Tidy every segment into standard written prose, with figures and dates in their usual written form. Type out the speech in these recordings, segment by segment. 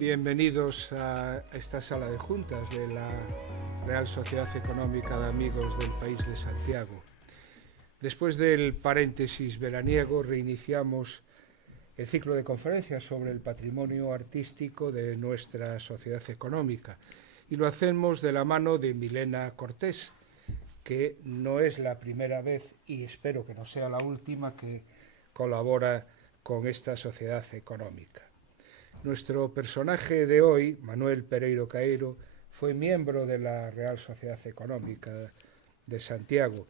Bienvenidos a esta sala de juntas de la Real Sociedad Económica de Amigos del País de Santiago. Después del paréntesis veraniego, reiniciamos el ciclo de conferencias sobre el patrimonio artístico de nuestra sociedad económica y lo hacemos de la mano de Milena Cortés, que no es la primera vez y espero que no sea la última que colabora con esta sociedad económica. Nuestro personaje de hoy, Manuel Pereiro Caeiro, fue miembro de la Real Sociedad Económica de Santiago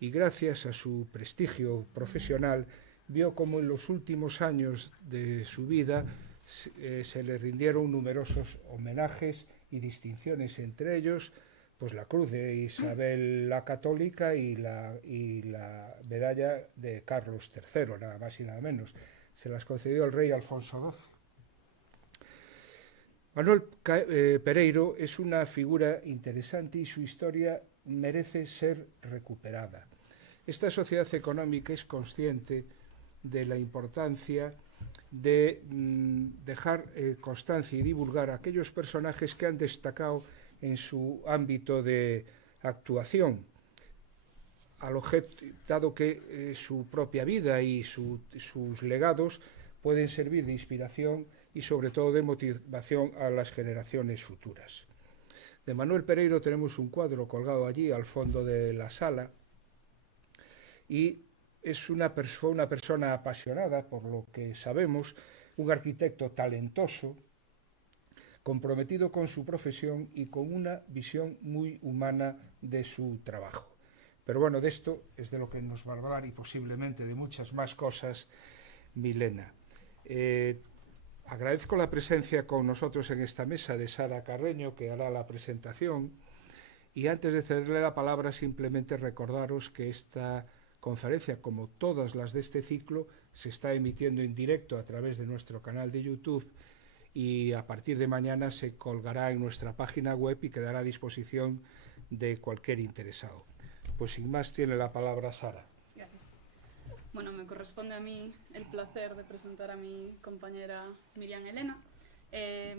y gracias a su prestigio profesional vio como en los últimos años de su vida se le rindieron numerosos homenajes y distinciones, entre ellos pues la Cruz de Isabel la Católica y la medalla de Carlos III, nada más y nada menos. Se las concedió el rey Alfonso XII. Manuel Pereiro es una figura interesante y su historia merece ser recuperada. Esta sociedad económica es consciente de la importancia de dejar constancia y divulgar a aquellos personajes que han destacado en su ámbito de actuación, dado que su propia vida y sus legados pueden servir de inspiración y sobre todo de motivación a las generaciones futuras. De Manuel Pereiro tenemos un cuadro colgado allí al fondo de la sala y fue una persona apasionada, por lo que sabemos, un arquitecto talentoso, comprometido con su profesión y con una visión muy humana de su trabajo. Pero bueno, de esto es de lo que nos va a hablar y posiblemente de muchas más cosas Milena. Agradezco la presencia con nosotros en esta mesa de Sara Carreño, que hará la presentación, y antes de cederle la palabra simplemente recordaros que esta conferencia, como todas las de este ciclo, se está emitiendo en directo a través de nuestro canal de YouTube y a partir de mañana se colgará en nuestra página web y quedará a disposición de cualquier interesado. Pues sin más tiene la palabra Sara. Gracias. Bueno, me corresponde a mí el placer de presentar a mi compañera Miriam Elena.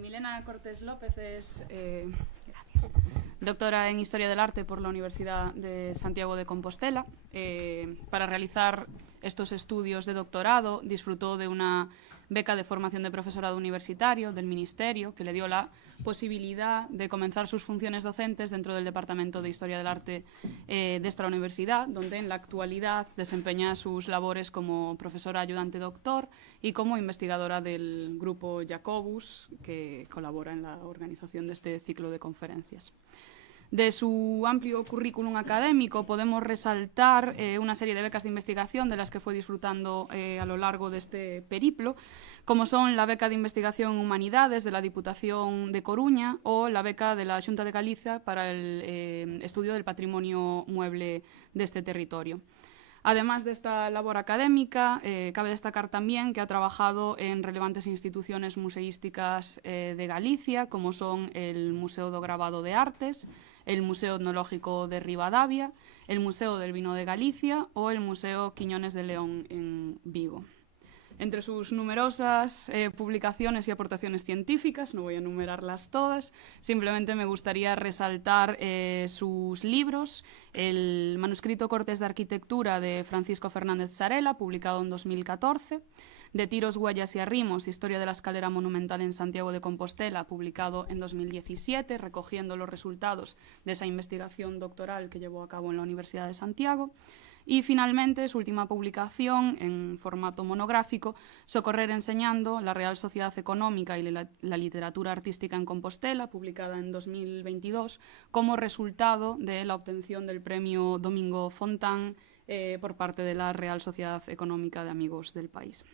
Milena Cortés López es doctora en Historia del Arte por la Universidad de Santiago de Compostela. Para realizar estos estudios de doctorado disfrutó de una beca de formación de profesorado universitario del Ministerio, que le dio la posibilidad de comenzar sus funciones docentes dentro del Departamento de Historia del Arte de esta universidad, donde en la actualidad desempeña sus labores como profesora ayudante doctor y como investigadora del grupo Jacobus, que colabora en la organización de este ciclo de conferencias. De su amplio currículum académico podemos resaltar una serie de becas de investigación de las que fue disfrutando a lo largo de este periplo, como son la beca de investigación en Humanidades de la Diputación de Coruña o la beca de la Xunta de Galicia para el estudio del patrimonio mueble de este territorio. Además de esta labor académica, cabe destacar también que ha trabajado en relevantes instituciones museísticas de Galicia, como son el Museo do Grabado de Artes, el Museo Etnológico de Ribadavia, el Museo del Vino de Galicia o el Museo Quiñones de León en Vigo. Entre sus numerosas publicaciones y aportaciones científicas, no voy a enumerarlas todas, simplemente me gustaría resaltar sus libros, el manuscrito Cortes de Arquitectura de Francisco Fernández Sarela, publicado en 2014, De Tiros, Huellas y Arrimos, Historia de la Escalera Monumental en Santiago de Compostela, publicado en 2017, recogiendo los resultados de esa investigación doctoral que llevó a cabo en la Universidad de Santiago. Y finalmente, su última publicación en formato monográfico, Socorrer enseñando, la Real Sociedad Económica y la literatura artística en Compostela, publicada en 2022, como resultado de la obtención del premio Domingo Fontán por parte de la Real Sociedad Económica de Amigos del País.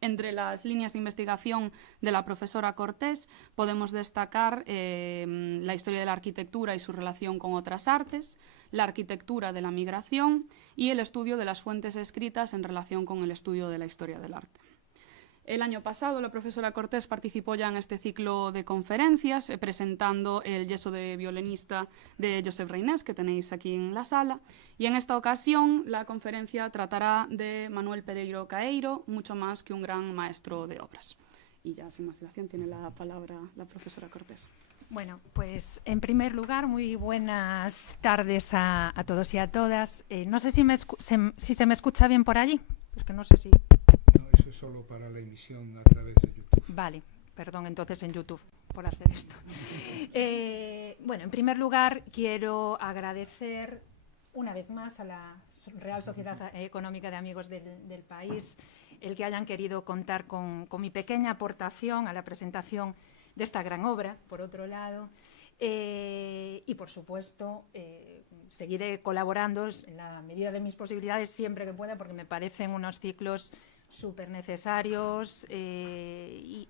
Entre las líneas de investigación de la profesora Cortés podemos destacar la historia de la arquitectura y su relación con otras artes, la arquitectura de la migración y el estudio de las fuentes escritas en relación con el estudio de la historia del arte. El año pasado la profesora Cortés participó ya en este ciclo de conferencias presentando el Yeso de violinista de Josep Reynés, que tenéis aquí en la sala, y en esta ocasión la conferencia tratará de Manuel Pereiro Caeiro, mucho más que un gran maestro de obras. Y ya sin más dilación tiene la palabra la profesora Cortés. Bueno, pues en primer lugar, muy buenas tardes a todos y a todas. No sé si se me escucha bien por allí. Es que no sé si... No, eso es solo para la emisión a través de YouTube. Vale, perdón entonces en YouTube por hacer esto. Bueno, en primer lugar quiero agradecer una vez más a la Real Sociedad Económica de Amigos del País el que hayan querido contar con mi pequeña aportación a la presentación de esta gran obra, por otro lado, y por supuesto seguiré colaborando en la medida de mis posibilidades siempre que pueda, porque me parecen unos ciclos súper necesarios y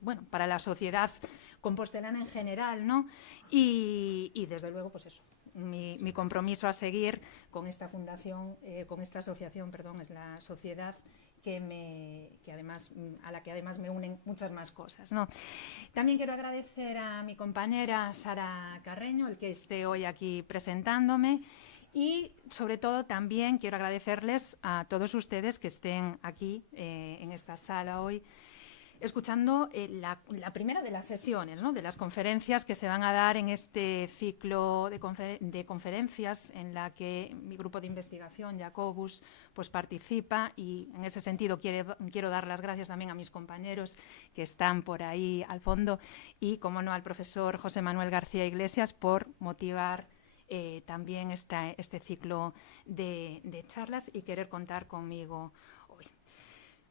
bueno, para la sociedad compostelana en general, ¿no? Y desde luego, pues eso, mi compromiso a seguir con esta fundación, con esta asociación, perdón, es la sociedad a la que además me unen muchas más cosas, ¿no? También quiero agradecer a mi compañera Sara Carreño el que esté hoy aquí presentándome y sobre todo también quiero agradecerles a todos ustedes que estén aquí en esta sala hoy escuchando la primera de las sesiones, ¿no?, de las conferencias que se van a dar en este ciclo de conferencias en la que mi grupo de investigación, Jacobus, pues participa, y en ese sentido quiero dar las gracias también a mis compañeros que están por ahí al fondo y, como no, al profesor José Manuel García Iglesias por motivar también este ciclo de charlas y querer contar conmigo hoy.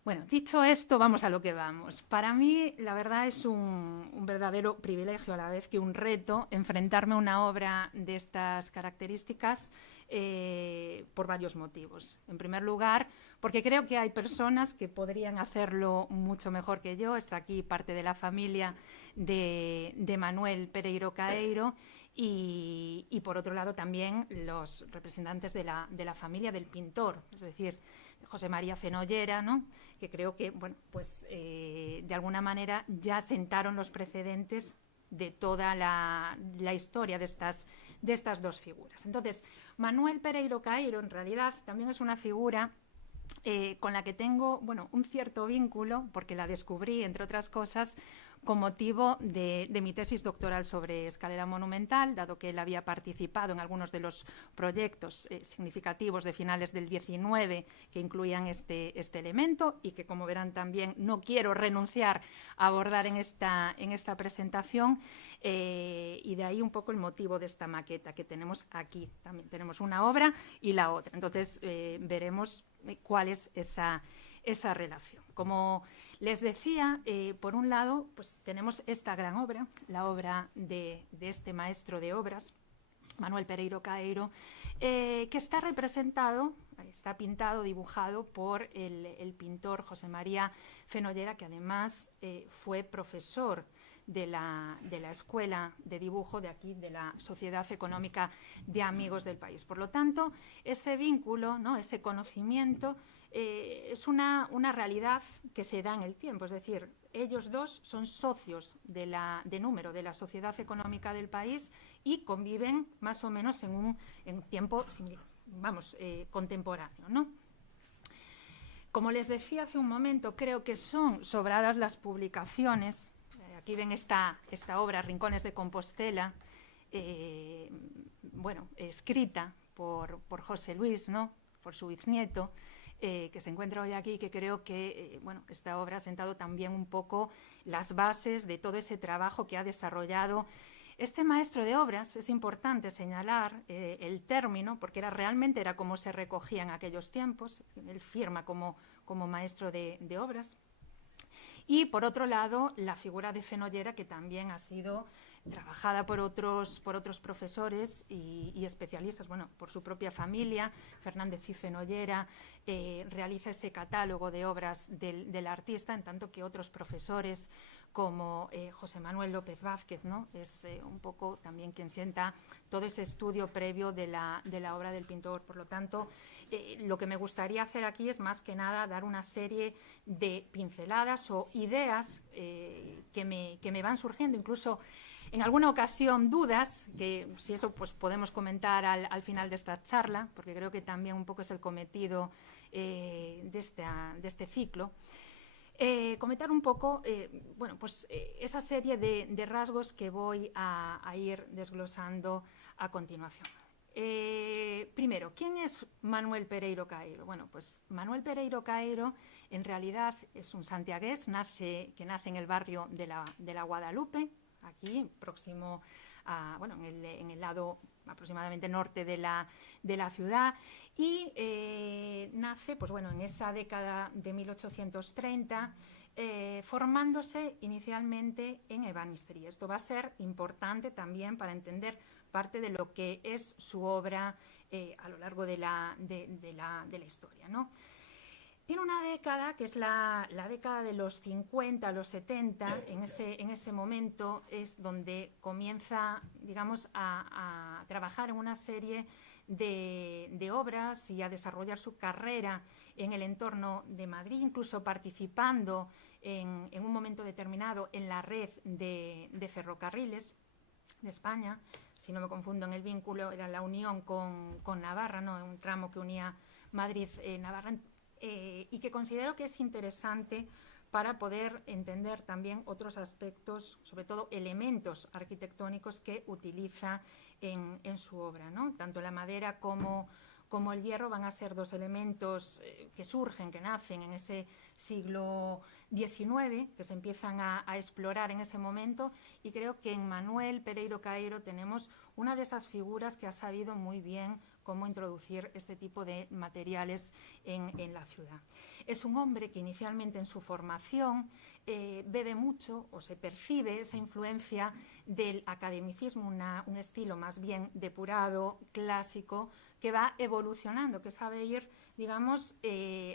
Bueno, dicho esto, vamos a lo que vamos. Para mí, la verdad, es un verdadero privilegio, a la vez que un reto, enfrentarme a una obra de estas características por varios motivos. En primer lugar, porque creo que hay personas que podrían hacerlo mucho mejor que yo. Está aquí parte de la familia de Manuel Pereiro Caeiro y por otro lado, también los representantes de la familia del pintor, es decir, José María Fenollera, ¿no?, que creo que, bueno, pues de alguna manera ya sentaron los precedentes de toda la historia de estas dos figuras. Entonces, Manuel Pereiro Caeiro, en realidad, también es una figura con la que tengo, bueno, un cierto vínculo, porque la descubrí, entre otras cosas, con motivo de mi tesis doctoral sobre escalera monumental, dado que él había participado en algunos de los proyectos significativos de finales del 19 que incluían este elemento y que, como verán, también no quiero renunciar a abordar en esta presentación, y de ahí un poco el motivo de esta maqueta que tenemos aquí. También tenemos una obra y la otra, entonces veremos cuál es esa relación. Como les decía, por un lado, pues tenemos esta gran obra, la obra de este maestro de obras, Manuel Pereiro Caeiro, que está representado, está pintado, dibujado por el pintor José María Fenollera, que además fue profesor de la Escuela de Dibujo de aquí, de la Sociedad Económica de Amigos del País. Por lo tanto, ese vínculo, ¿no?, ese conocimiento, es una realidad que se da en el tiempo. Es decir, ellos dos son socios de número de la Sociedad Económica del País y conviven más o menos en un tiempo, contemporáneo, ¿no? Como les decía hace un momento, creo que son sobradas las publicaciones. Aquí ven esta obra, Rincones de Compostela, escrita por José Luis, ¿no?, por su bisnieto, que se encuentra hoy aquí, que creo que esta obra ha sentado también un poco las bases de todo ese trabajo que ha desarrollado este maestro de obras. Es importante señalar el término, porque realmente era como se recogía en aquellos tiempos. Él firma como maestro de obras. Y, por otro lado, la figura de Fenollera, que también ha sido trabajada por otros profesores y especialistas, por su propia familia. Fernández y Fenollera realiza ese catálogo de obras del artista, en tanto que otros profesores, como José Manuel López Vázquez, ¿no?, es un poco también quien sienta todo ese estudio previo de la obra del pintor. Por lo tanto, lo que me gustaría hacer aquí es, más que nada, dar una serie de pinceladas o ideas que me van surgiendo, incluso en alguna ocasión dudas, que si eso pues podemos comentar al final de esta charla, porque creo que también un poco es el cometido de este ciclo. Comentar un poco bueno, pues, esa serie de rasgos que voy a ir desglosando a continuación. Primero, ¿quién es Manuel Pereiro Caeiro? Bueno, pues Manuel Pereiro Caeiro en realidad es un santiagués que nace en el barrio de la Guadalupe, aquí próximo a, bueno, en el lado aproximadamente norte de la ciudad, y nace, pues bueno, en esa década de 1830, formándose inicialmente en ebanistería. Esto va a ser importante también para entender parte de lo que es su obra a lo largo de la historia, ¿no? Tiene una década que es la década de los 50, los 70. En ese momento es donde comienza, digamos, a trabajar en una serie de obras y a desarrollar su carrera en el entorno de Madrid, incluso participando en un momento determinado en la red de ferrocarriles de España. Si no me confundo en el vínculo, era la unión con Navarra, ¿no? Un tramo que unía Madrid-Navarra, y que considero que es interesante para poder entender también otros aspectos, sobre todo elementos arquitectónicos que utiliza en su obra, ¿no? Tanto la madera como el hierro van a ser dos elementos que surgen, que nacen en ese siglo XIX, que se empiezan a explorar en ese momento, y creo que en Manuel Pereiro Caeiro tenemos una de esas figuras que ha sabido muy bien cómo introducir este tipo de materiales en la ciudad. Es un hombre que inicialmente en su formación bebe mucho, o se percibe esa influencia del academicismo, un estilo más bien depurado, clásico, que va evolucionando, que sabe ir, digamos,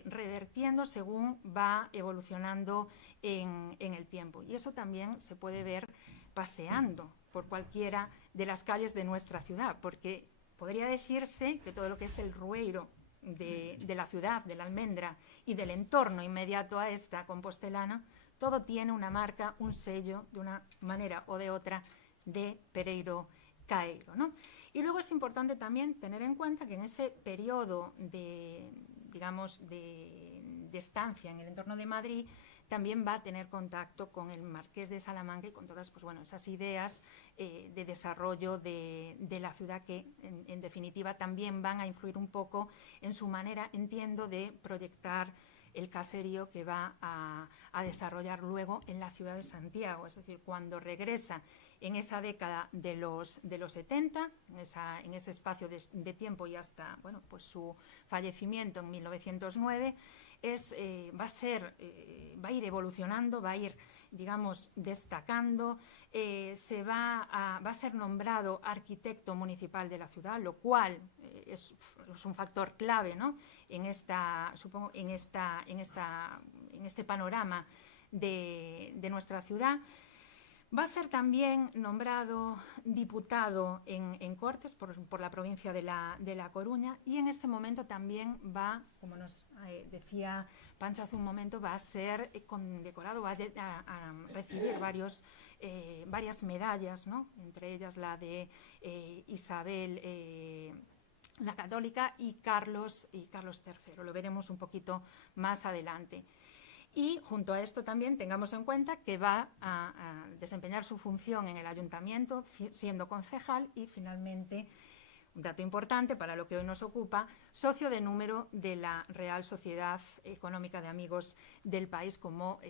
revertiendo según va evolucionando en el tiempo. Y eso también se puede ver paseando por cualquiera de las calles de nuestra ciudad, porque podría decirse que todo lo que es el rueiro de la ciudad, de la Almendra y del entorno inmediato a esta compostelana, todo tiene una marca, un sello, de una manera o de otra, de Pereiro Caeiro, ¿no? Y luego es importante también tener en cuenta que en ese periodo digamos, de estancia en el entorno de Madrid, también va a tener contacto con el Marqués de Salamanca y con todas, pues bueno, esas ideas de desarrollo de la ciudad que, en definitiva, también van a influir un poco en su manera, entiendo, de proyectar el caserío que va a desarrollar luego en la ciudad de Santiago. Es decir, cuando regresa en esa década de los 70, en ese espacio de tiempo y hasta, bueno, pues su fallecimiento en 1909, va a ir evolucionando, va a ir, digamos, destacando, va a ser nombrado arquitecto municipal de la ciudad, lo cual es un factor clave, ¿no? En este panorama de nuestra ciudad. Va a ser también nombrado diputado en Cortes por la provincia de La Coruña, y en este momento también va, como nos decía Pancho hace un momento, va a ser condecorado, va a recibir varias medallas, ¿no? Entre ellas la de Isabel la Católica y Carlos III. Lo veremos un poquito más adelante. Y junto a esto también tengamos en cuenta que va a desempeñar su función en el ayuntamiento, siendo concejal, y finalmente, un dato importante para lo que hoy nos ocupa, socio de número de la Real Sociedad Económica de Amigos del País, como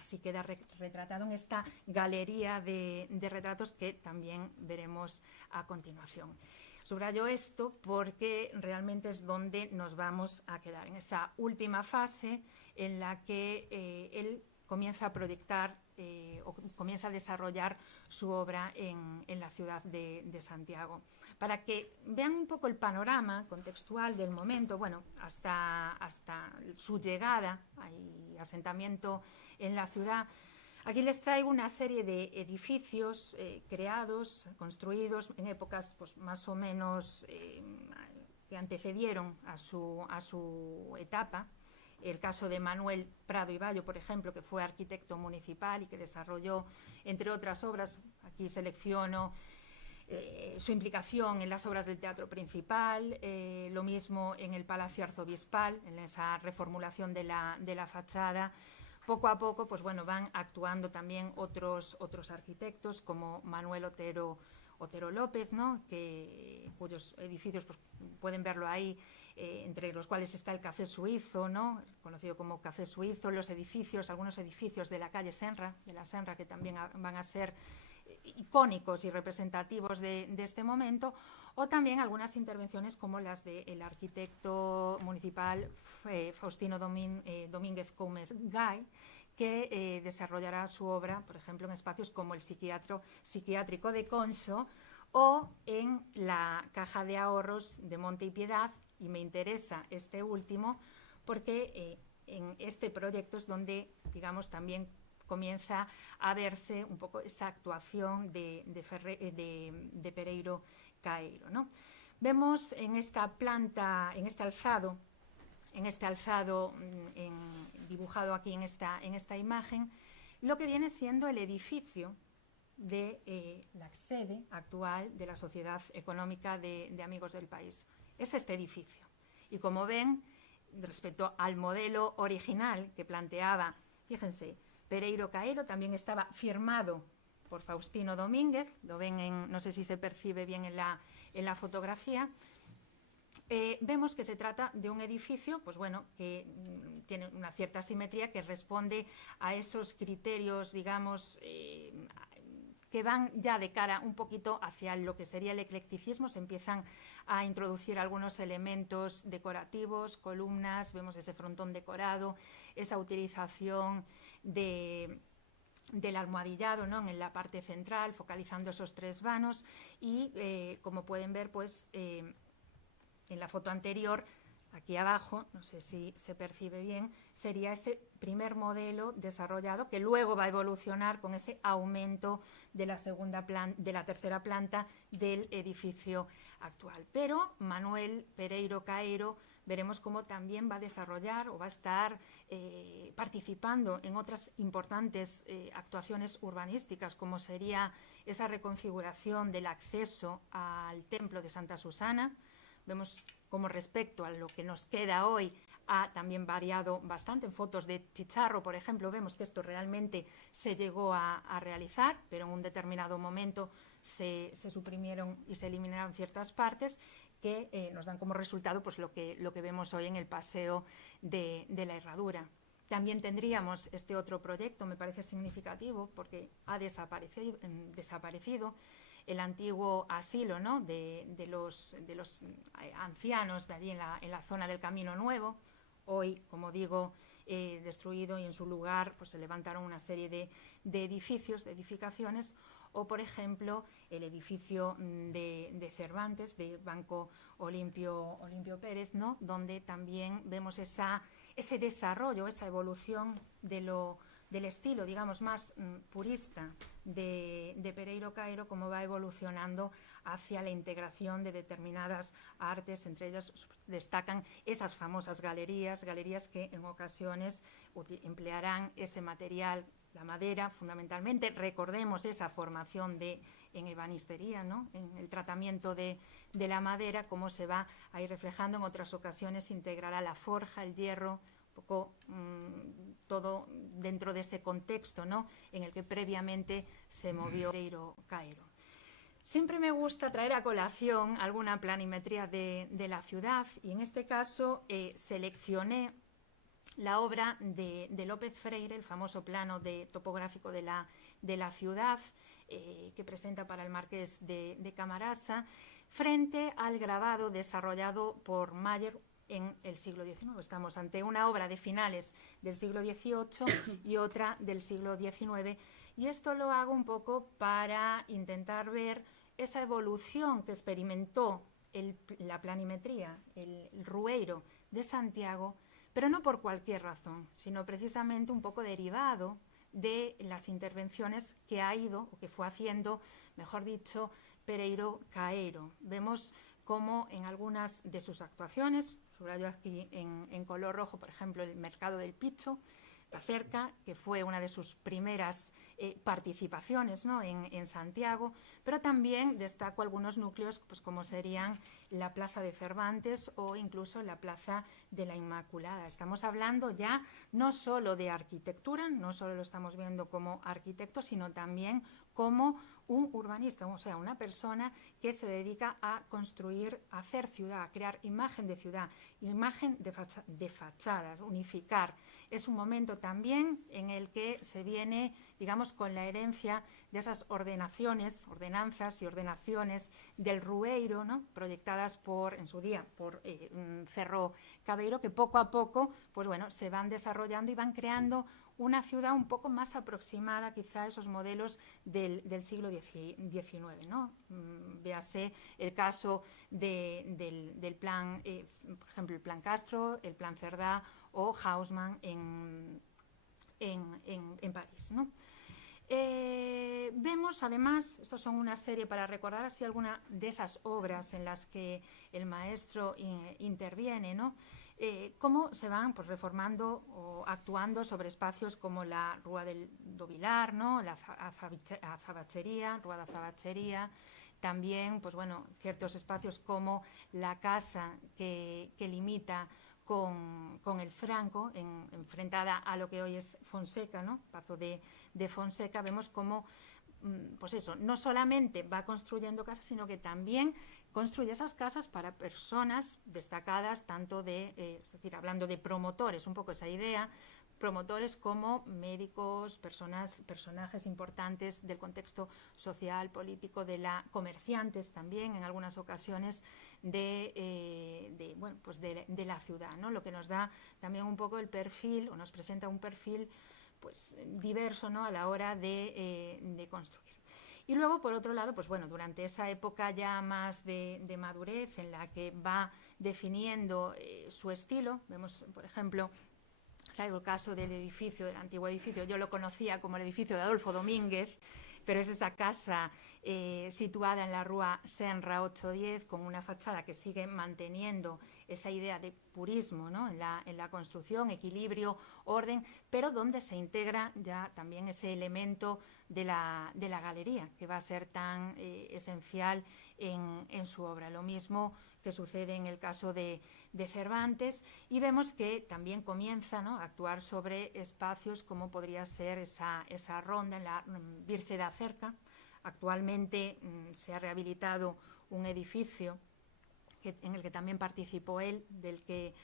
así queda retratado en esta galería de retratos que también veremos a continuación. Subrayo esto porque realmente es donde nos vamos a quedar, en esa última fase en la que él comienza a proyectar o comienza a desarrollar su obra en la ciudad de Santiago. Para que vean un poco el panorama contextual del momento, bueno, hasta su llegada y asentamiento en la ciudad, aquí les traigo una serie de edificios creados, construidos en épocas, pues, más o menos que antecedieron a su etapa. El caso de Manuel Prado y Bayo, por ejemplo, que fue arquitecto municipal y que desarrolló, entre otras obras, aquí selecciono su implicación en las obras del Teatro Principal, lo mismo en el Palacio Arzobispal, en esa reformulación de la fachada. poco a poco, pues bueno, van actuando también otros arquitectos como Manuel Otero López, ¿no? Cuyos edificios pues, pueden verlo ahí, entre los cuales está el Café Suizo, ¿no? Conocido como Café Suizo, algunos edificios de la calle Senra, que también van a ser icónicos y representativos de este momento, o también algunas intervenciones como las del arquitecto municipal Faustino Domínguez Gómez Gay, que desarrollará su obra, por ejemplo, en espacios como el psiquiátrico de Conso o en la Caja de Ahorros de Monte y Piedad, y me interesa este último porque en este proyecto es donde, digamos, también comienza a verse un poco esa actuación de Pereiro Caeiro, ¿no? Vemos en esta planta, en este alzado dibujado aquí en esta imagen, lo que viene siendo el edificio de la sede actual de la Sociedad Económica de Amigos del País. Es este edificio. Y como ven, respecto al modelo original que planteaba, fíjense, Pereiro Caeiro, también estaba firmado por Faustino Domínguez, lo ven no sé si se percibe bien en la fotografía. Vemos que se trata de un edificio, pues bueno, que tiene una cierta simetría, que responde a esos criterios, digamos, que van ya de cara un poquito hacia lo que sería el eclecticismo. Se empiezan a introducir algunos elementos decorativos, columnas, vemos ese frontón decorado, esa utilización del almohadillado, ¿no?, en la parte central, focalizando esos tres vanos y, como pueden ver, pues en la foto anterior, aquí abajo, no sé si se percibe bien, sería ese primer modelo desarrollado que luego va a evolucionar con ese aumento de la tercera planta del edificio actual. Pero Manuel Pereiro Caeiro veremos cómo también va a desarrollar o va a estar participando en otras importantes actuaciones urbanísticas, como sería esa reconfiguración del acceso al templo de Santa Susana. Vemos cómo respecto a lo que nos queda hoy ha también variado bastante. En fotos de Chicharro, por ejemplo, vemos que esto realmente se llegó a realizar, pero en un determinado momento se suprimieron y se eliminaron ciertas partes que nos dan como resultado pues, lo que vemos hoy en el Paseo de la Herradura. También tendríamos este otro proyecto, me parece significativo, porque ha desaparecido el antiguo asilo, ¿no?, de los ancianos de allí en la zona del Camino Nuevo. Hoy, como digo, destruido, y en su lugar pues, se levantaron una serie de edificaciones, o por ejemplo el edificio de Cervantes, de Banco Olimpio Pérez, ¿no?, donde también vemos ese desarrollo, esa evolución del estilo, digamos, más purista de Pereiro Caeiro, cómo va evolucionando hacia la integración de determinadas artes. Entre ellas destacan esas famosas galerías que en ocasiones emplearán ese material, la madera fundamentalmente. Recordemos esa formación en ebanistería, ¿no?, en el tratamiento de la madera, cómo se va a ir reflejando. En otras ocasiones integrará la forja, el hierro, poco todo dentro de ese contexto, ¿no?, en el que previamente se movió Pereiro Caeiro. Siempre me gusta traer a colación alguna planimetría de la ciudad, y en este caso seleccioné la obra de López Freire, el famoso plano topográfico de la ciudad que presenta para el Marqués de Camarasa, frente al grabado desarrollado por Mayer en el siglo XIX. Estamos ante una obra de finales del siglo XVIII y otra del siglo XIX, y esto lo hago un poco para intentar ver esa evolución que experimentó la planimetría, el Rueiro de Santiago, pero no por cualquier razón, sino precisamente un poco derivado de las intervenciones que ha ido, o que fue haciendo, mejor dicho, Pereiro Caeiro. Vemos cómo en algunas de sus actuaciones, subrayo aquí en color rojo, por ejemplo, el Mercado del Picho, Cerca, que fue una de sus primeras participaciones, ¿no?, en Santiago, pero también destaco algunos núcleos, pues, como serían la Plaza de Cervantes o incluso la Plaza de la Inmaculada. Estamos hablando ya no solo de arquitectura, no solo lo estamos viendo como arquitecto, sino también como un urbanista, o sea, una persona que se dedica a construir, a hacer ciudad, a crear imagen de ciudad, imagen de fachadas, unificar. Es un momento también en el que se viene, digamos, con la herencia de esas ordenanzas y ordenaciones del Rueiro, ¿no?, proyectadas en su día por Cerro Cabeiro, que poco a poco, pues bueno, se van desarrollando y van creando una ciudad un poco más aproximada quizá a esos modelos del siglo XIX, ¿no? Véase el caso del plan, por ejemplo, el plan Castro, el plan Cerdá o Haussmann en París, ¿no? Vemos además, estos son una serie para recordar así alguna de esas obras en las que el maestro interviene, ¿no? Cómo se van, pues, reformando o actuando sobre espacios como la Rúa do Vilar, ¿no?, la Azabachería, Rúa da Azabachería, también, pues bueno, ciertos espacios como la casa que limita con el Franco, enfrentada a lo que hoy es Fonseca, ¿no?, Pazo de Fonseca. Vemos cómo, pues eso, no solamente va construyendo casas, sino que también construye esas casas para personas destacadas, tanto es decir, hablando de promotores, un poco esa idea, promotores como médicos, personajes importantes del contexto social, político, comerciantes también, en algunas ocasiones, de la ciudad, ¿no? Lo que nos da también un poco el perfil, o nos presenta un perfil, pues, diverso, ¿no?, a la hora de construir. Y luego, por otro lado, pues bueno, durante esa época ya más de madurez, en la que va definiendo su estilo, vemos, por ejemplo, traigo el caso del antiguo edificio, yo lo conocía como el edificio de Adolfo Domínguez, pero es esa casa situada en la Rúa Senra 810, con una fachada que sigue manteniendo esa idea de purismo, ¿no?, en la construcción, equilibrio, orden, pero donde se integra ya también ese elemento de la galería, que va a ser tan esencial en su obra. Lo mismo que sucede en el caso de Cervantes, y vemos que también comienza, ¿no?, a actuar sobre espacios como podría ser esa ronda en la Virse da Cerca. Actualmente se ha rehabilitado un edificio en el que también participó él, del que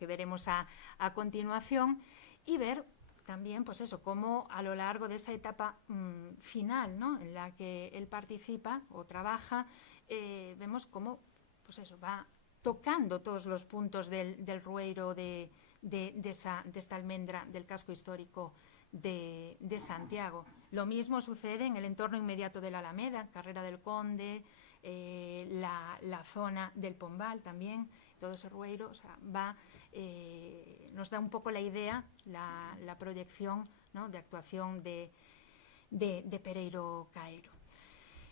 veremos a continuación, y ver también, pues eso, cómo a lo largo de esa etapa final, ¿no?, en la que él participa o trabaja, vemos cómo, pues eso, va tocando todos los puntos del Rueiro, de esta almendra del casco histórico de Santiago. Lo mismo sucede en el entorno inmediato de la Alameda, Carrera del Conde, la zona del Pombal también, todo ese Rueiro, o sea, nos da un poco la idea, la proyección, ¿no?, de actuación de Pereiro Caeiro.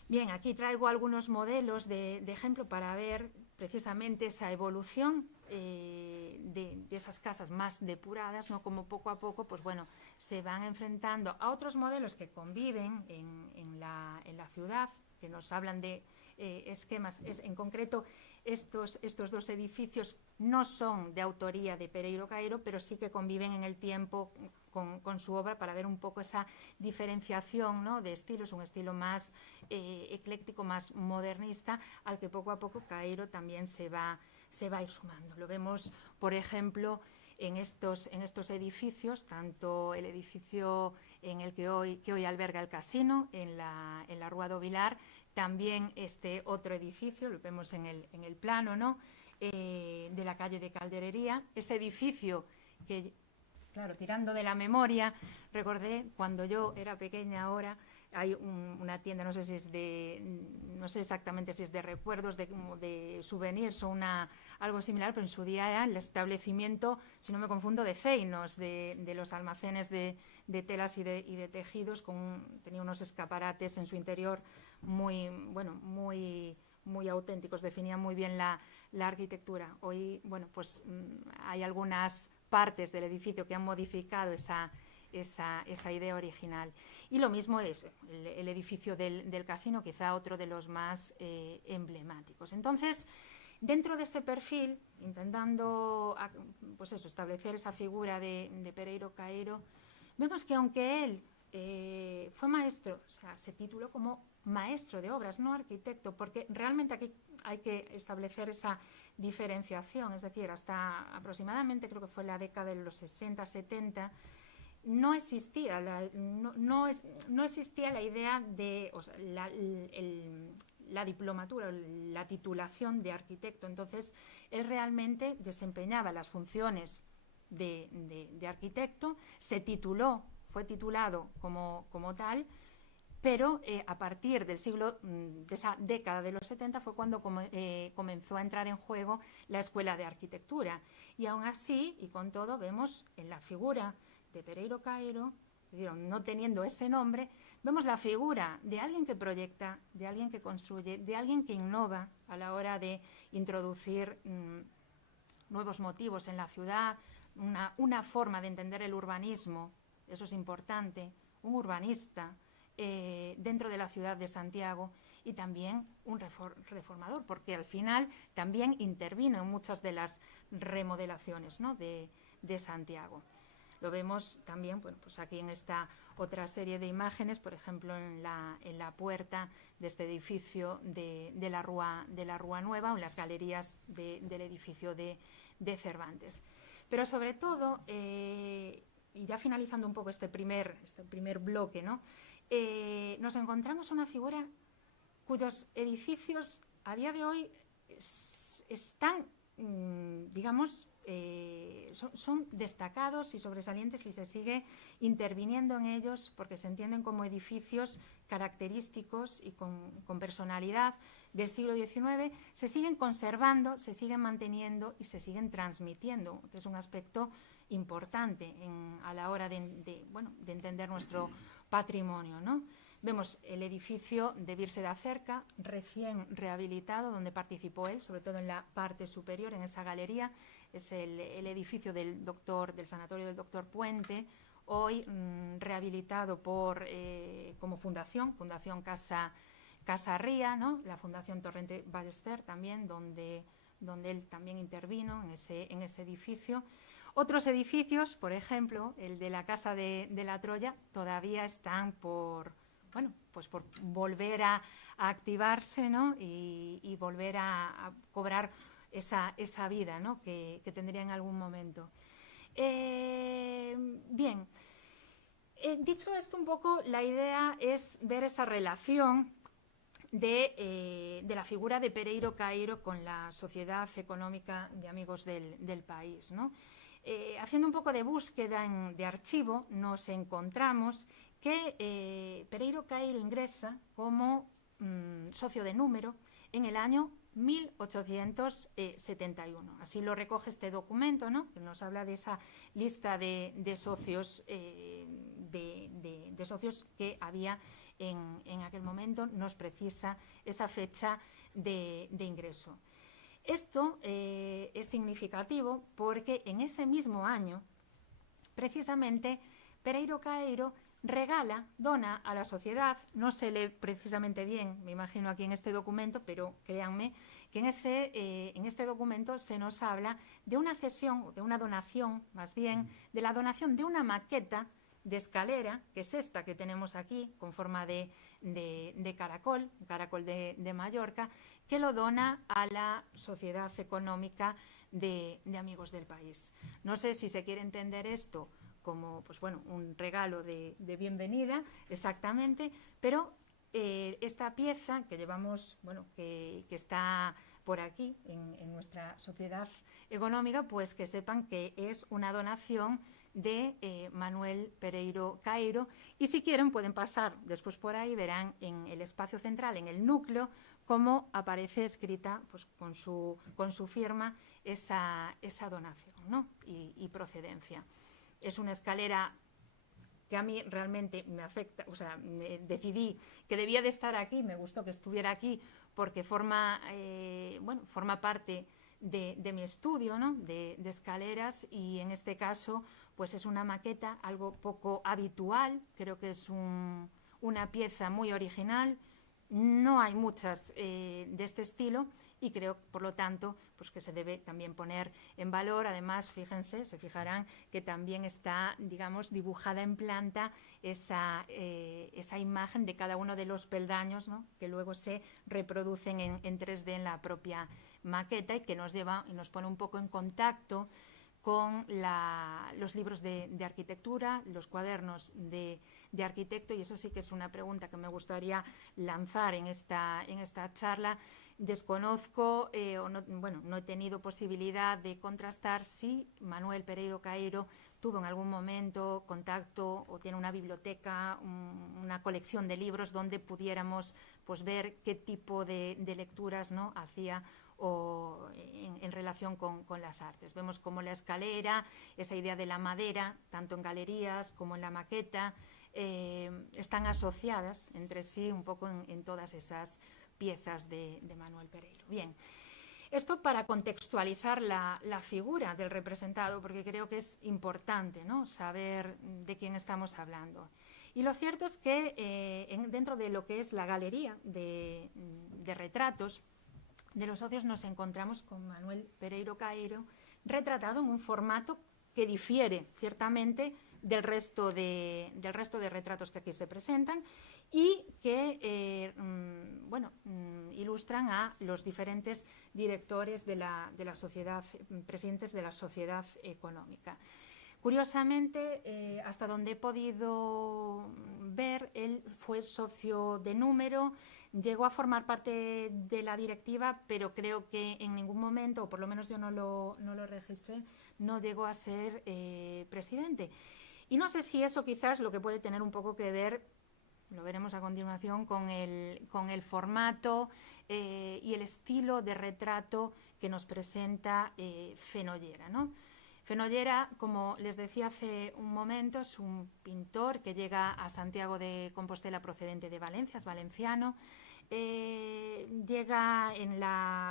Bien, aquí traigo algunos modelos de ejemplo para ver precisamente esa evolución de esas casas más depuradas, ¿no?, como poco a poco, pues bueno, se van enfrentando a otros modelos que conviven en la ciudad, que nos hablan de esquemas. En concreto, estos dos edificios no son de autoría de Pereiro Caeiro, pero sí que conviven en el tiempo con su obra, para ver un poco esa diferenciación, ¿no?, de estilos, un estilo más ecléctico, más modernista, al que poco a poco Caeiro también se va a ir sumando. Lo vemos, por ejemplo, en estos edificios, tanto el edificio en el que hoy alberga el casino, en la Rúa do Vilar, también este otro edificio, lo vemos en el plano, ¿no?, de la calle de Calderería. Ese edificio que, claro, tirando de la memoria, recordé cuando yo era pequeña. Ahora hay una tienda, no sé exactamente si es de recuerdos, de souvenirs o algo similar, pero en su día era el establecimiento, si no me confundo, de Zeinos, de los almacenes de telas y de tejidos. Tenía unos escaparates en su interior muy auténticos, definían muy bien la arquitectura. Hoy, bueno, pues hay algunas partes del edificio que han modificado esa idea original. Y lo mismo es el edificio del casino, quizá otro de los más emblemáticos. Entonces, dentro de ese perfil, intentando pues eso, establecer esa figura de Pereiro Caeiro, vemos que aunque él fue maestro, o sea, se tituló como maestro de obras, no arquitecto, porque realmente aquí hay que establecer esa diferenciación, es decir, hasta aproximadamente, creo que fue la década de los 60, 70, no existía no existía la idea de, o sea, la diplomatura, la titulación de arquitecto. Entonces, él realmente desempeñaba las funciones de arquitecto, fue titulado como tal, pero a partir del siglo, de esa década de los 70, fue cuando comenzó a entrar en juego la Escuela de Arquitectura. Y aún así, y con todo, vemos en la figura de Pereiro Caeiro, no teniendo ese nombre, vemos la figura de alguien que proyecta, de alguien que construye, de alguien que innova a la hora de introducir nuevos motivos en la ciudad, una forma de entender el urbanismo, eso es importante, un urbanista dentro de la ciudad de Santiago, y también un reformador, porque al final también intervino en muchas de las remodelaciones, ¿no?, de Santiago. Lo vemos también, bueno, pues aquí en esta otra serie de imágenes, por ejemplo, en la puerta de este edificio de la Rúa Nueva, o en las galerías del edificio de Cervantes. Pero sobre todo, y ya finalizando un poco este primer bloque, ¿no?, nos encontramos una figura cuyos edificios a día de hoy están, digamos, son destacados y sobresalientes, y se sigue interviniendo en ellos porque se entienden como edificios característicos y con personalidad del siglo XIX. Se siguen conservando, se siguen manteniendo y se siguen transmitiendo, que es un aspecto importante a la hora de entender nuestro patrimonio, ¿no? Vemos el edificio de Virse da Cerca, recién rehabilitado, donde participó él, sobre todo en la parte superior, en esa galería. Es el edificio del sanatorio del Doctor Puente, hoy rehabilitado como fundación Casa Ría, ¿no?, la Fundación Torrente Ballester también, donde él también intervino en ese edificio. Otros edificios, por ejemplo, el de la Casa de la Troya, todavía están por volver a activarse, ¿no?, y volver a cobrar esa vida, ¿no?, que tendría en algún momento. Bien, dicho esto un poco, la idea es ver esa relación de la figura de Pereiro Caeiro con la Sociedad Económica de Amigos del País, ¿no? Haciendo un poco de búsqueda de archivo, nos encontramos que Pereiro Caeiro ingresa como socio de número en el año 1871. Así lo recoge este documento, ¿no?, que nos habla de esa lista de socios, de socios que había en aquel momento. Nos precisa esa fecha de ingreso. Esto es significativo porque en ese mismo año, precisamente, Pereiro Caeiro dona a la sociedad, no se lee precisamente bien, me imagino aquí en este documento, pero créanme que en este documento se nos habla de una cesión, de una donación, más bien, de la donación de una maqueta de escalera, que es esta que tenemos aquí, con forma de caracol de Mallorca, que lo dona a la Sociedad Económica de Amigos del País. No sé si se quiere entender esto como un regalo de bienvenida, exactamente, pero esta pieza que llevamos, que está por aquí en nuestra sociedad económica, pues que sepan que es una donación de Manuel Pereiro Caeiro, y si quieren pueden pasar después por ahí, verán en el espacio central, en el núcleo, cómo aparece escrita, pues, con su firma esa donación, ¿no?, y procedencia. Es una escalera que a mí realmente me afecta, o sea, decidí que debía de estar aquí, me gustó que estuviera aquí porque forma parte de mi estudio, ¿no? de escaleras, y en este caso pues es una maqueta algo poco habitual, creo que es una pieza muy original. No hay muchas de este estilo y creo, por lo tanto, pues que se debe también poner en valor. Además, fíjense, se fijarán que también está, digamos, dibujada en planta esa imagen de cada uno de los peldaños, ¿no? que luego se reproducen en 3D en la propia maqueta y que nos lleva y nos pone un poco en contacto con los libros de arquitectura, los cuadernos de arquitecto, y eso sí que es una pregunta que me gustaría lanzar en esta charla. Desconozco, no he tenido posibilidad de contrastar si Manuel Pereiro Caeiro tuvo en algún momento contacto o tiene una biblioteca, una colección de libros donde pudiéramos pues, ver qué tipo de lecturas, ¿no? hacía o en relación con las artes. Vemos como la escalera, esa idea de la madera, tanto en galerías como en la maqueta, están asociadas entre sí un poco en todas esas piezas de Manuel Pereiro. Bien, esto para contextualizar la figura del representado, porque creo que es importante, ¿no? saber de quién estamos hablando. Y lo cierto es que dentro de lo que es la galería de retratos de los socios nos encontramos con Manuel Pereiro Caeiro retratado en un formato que difiere ciertamente del resto de retratos que aquí se presentan y que ilustran a los diferentes directores de la sociedad, presidentes de la sociedad económica. Curiosamente, hasta donde he podido ver, él fue socio de número, llegó a formar parte de la directiva, pero creo que en ningún momento, o por lo menos yo no lo registré, no llegó a ser presidente. Y no sé si eso quizás lo que puede tener un poco que ver, lo veremos a continuación, con el formato y el estilo de retrato que nos presenta Fenollera, ¿no? Fenollera, como les decía hace un momento, es un pintor que llega a Santiago de Compostela procedente de Valencia, es valenciano. Llega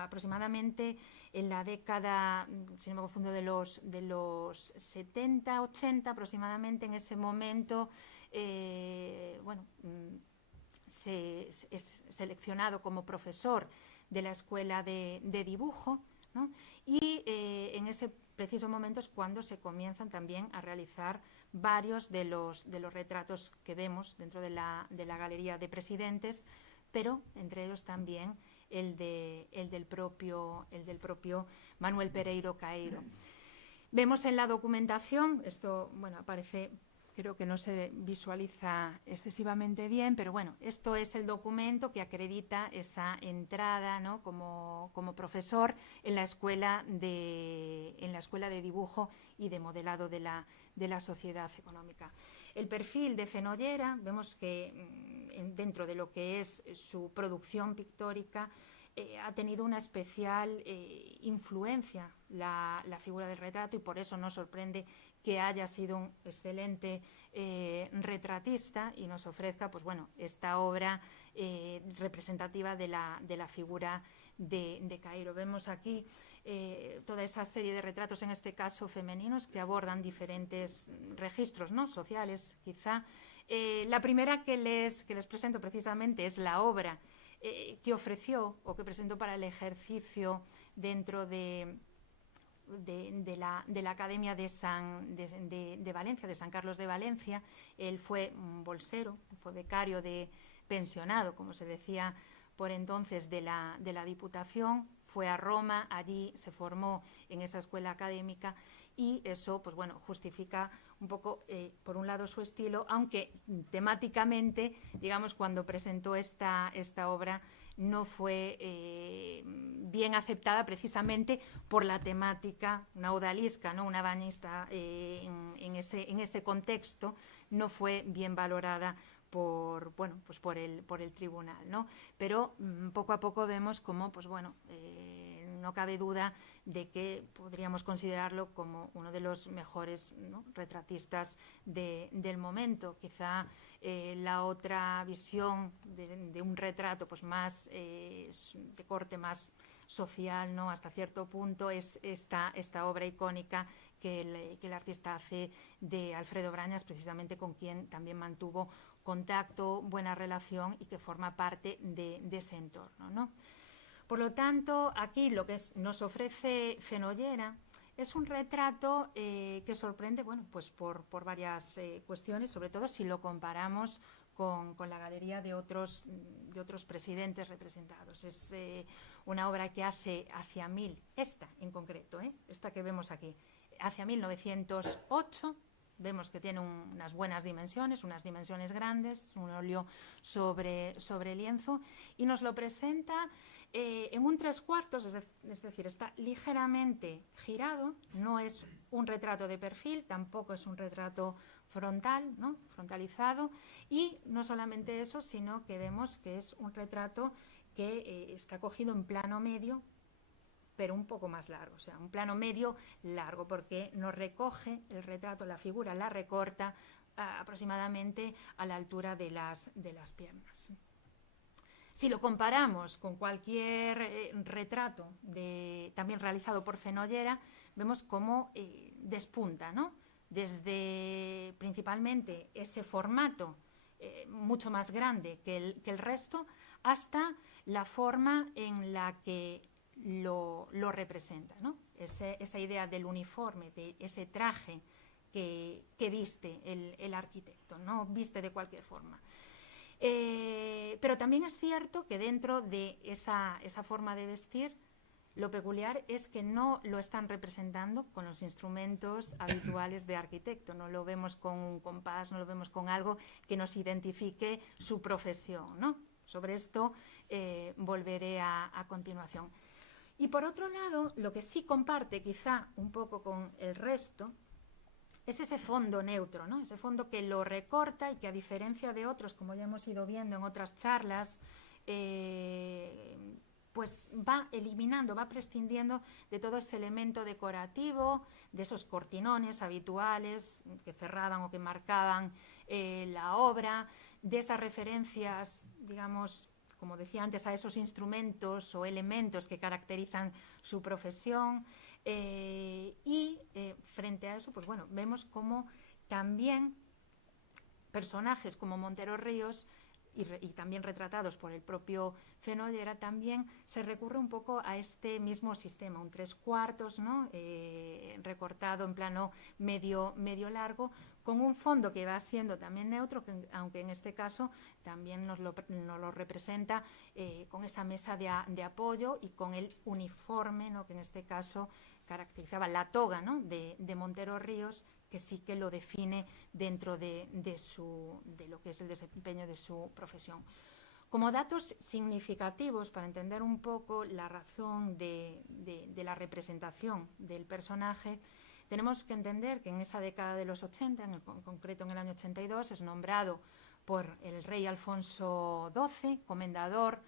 aproximadamente en la década, si no me confundo, de los 70, 80 aproximadamente. En ese momento es seleccionado como profesor de la escuela de dibujo, ¿no? Y en ese preciso momento es cuando se comienzan también a realizar varios de los retratos que vemos dentro de la galería de presidentes, pero entre ellos también el del propio Manuel Pereiro Caeiro. Vemos en la documentación, esto aparece, creo que no se visualiza excesivamente bien, pero bueno, esto es el documento que acredita esa entrada, ¿no? como profesor en la escuela de dibujo y de modelado de la sociedad económica. El perfil de Fenollera, vemos que dentro de lo que es su producción pictórica ha tenido una especial influencia la figura del retrato, y por eso nos sorprende que haya sido un excelente retratista y nos ofrezca esta obra representativa de la figura de Caeiro. Vemos aquí toda esa serie de retratos, en este caso femeninos, que abordan diferentes registros, ¿no? sociales, quizá. La primera que les presento precisamente es la obra que ofreció o que presentó para el ejercicio dentro de la Academia de Valencia, de San Carlos de Valencia. Él fue un bolsero, fue becario de pensionado, como se decía por entonces, de la Diputación. Fue a Roma, allí se formó en esa escuela académica, y eso justifica un poco, por un lado, su estilo, aunque temáticamente, digamos, cuando presentó esta obra no fue bien aceptada, precisamente por la temática, una odalisca, ¿no? una bañista, en ese contexto no fue bien valorada por el tribunal, ¿no? Pero poco a poco vemos cómo no cabe duda de que podríamos considerarlo como uno de los mejores, ¿no? retratistas del momento. Quizá la otra visión de un retrato más de corte más social, ¿no? Hasta cierto punto es esta obra icónica que el artista hace de Alfredo Brañas, precisamente con quien también mantuvo contacto, buena relación y que forma parte de ese entorno, ¿no? Por lo tanto, aquí lo que nos ofrece Fenollera es un retrato que sorprende, bueno, pues por varias cuestiones, sobre todo si lo comparamos con la galería de otros presidentes representados. Es una obra que hace hacia esta en concreto, esta que vemos aquí, hacia 1908, vemos que tiene unas buenas dimensiones, unas dimensiones grandes, un óleo sobre lienzo, y nos lo presenta en un 3/4, es decir, está ligeramente girado, no es un retrato de perfil, tampoco es un retrato frontal, ¿no? Frontalizado, y no solamente eso, sino que vemos que es un retrato que está cogido en plano medio, pero un poco más largo, o sea, un plano medio largo, porque nos recoge el retrato, la figura la recorta aproximadamente a la altura de las piernas. Si lo comparamos con cualquier retrato también realizado por Fenollera, vemos cómo despunta, ¿no? Desde principalmente ese formato mucho más grande que el resto, hasta la forma en la que lo representa, ¿no? Esa idea del uniforme, de ese traje que viste el arquitecto, no viste de cualquier forma. Pero también es cierto que dentro de esa forma de vestir, lo peculiar es que no lo están representando con los instrumentos habituales de arquitecto, no lo vemos con un compás, no lo vemos con algo que nos identifique su profesión, ¿no? Sobre esto volveré a continuación. Y por otro lado, lo que sí comparte quizá un poco con el resto es ese fondo neutro, ¿no? Ese fondo que lo recorta y que, a diferencia de otros, como ya hemos ido viendo en otras charlas, pues va eliminando, va prescindiendo de todo ese elemento decorativo, de esos cortinones habituales que cerraban o que marcaban la obra, de esas referencias, digamos, como decía antes, a esos instrumentos o elementos que caracterizan su profesión. Y frente a eso, pues bueno, vemos como también personajes como Montero Ríos y también retratados por el propio Fenollera, también se recurre un poco a este mismo sistema, un 3/4, ¿no? Recortado en plano medio largo, con un fondo que va siendo también neutro, aunque en este caso también nos lo representa con esa mesa de apoyo y con el uniforme, ¿no? Que en este caso caracterizaba la toga, ¿no? de Montero Ríos, que sí que lo define dentro de lo que es el desempeño de su profesión. Como datos significativos para entender un poco la razón de la representación del personaje, tenemos que entender que en esa década de los 80, en concreto en el año 82, es nombrado por el rey Alfonso XII, comendador,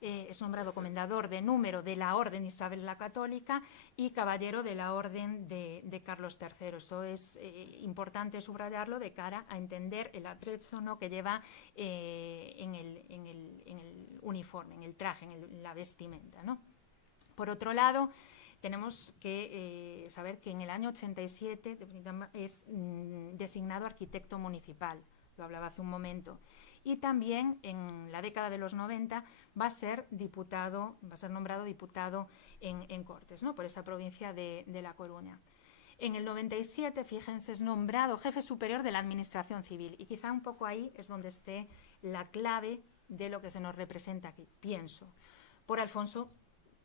es nombrado comendador de número de la Orden Isabel la Católica y caballero de la Orden de Carlos III. Eso es importante subrayarlo de cara a entender el atrecho, ¿no? Que lleva en el uniforme, en el traje, en la vestimenta, ¿no? Por otro lado, tenemos que saber que en el año 87 es designado arquitecto municipal, lo hablaba hace un momento. Y también en la década de los 90 va a ser nombrado diputado en Cortes, ¿no? Por esa provincia de La Coruña. En el 97, fíjense, es nombrado jefe superior de la Administración Civil, y quizá un poco ahí es donde esté la clave de lo que se nos representa aquí, pienso, por Alfonso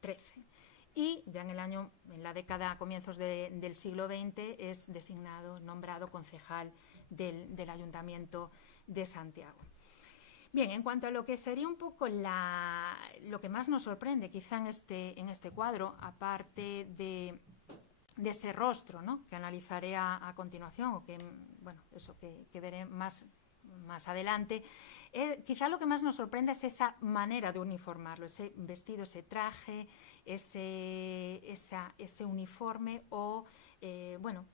XIII. Y ya en la década, a comienzos del siglo XX, es nombrado concejal del Ayuntamiento de Santiago. Bien, en cuanto a lo que sería un poco lo que más nos sorprende quizá en este cuadro, aparte de ese rostro, ¿no? Que analizaré a continuación, o que, bueno, eso que veré más adelante, quizá lo que más nos sorprende es esa manera de uniformarlo, ese vestido, ese traje, ese uniforme o,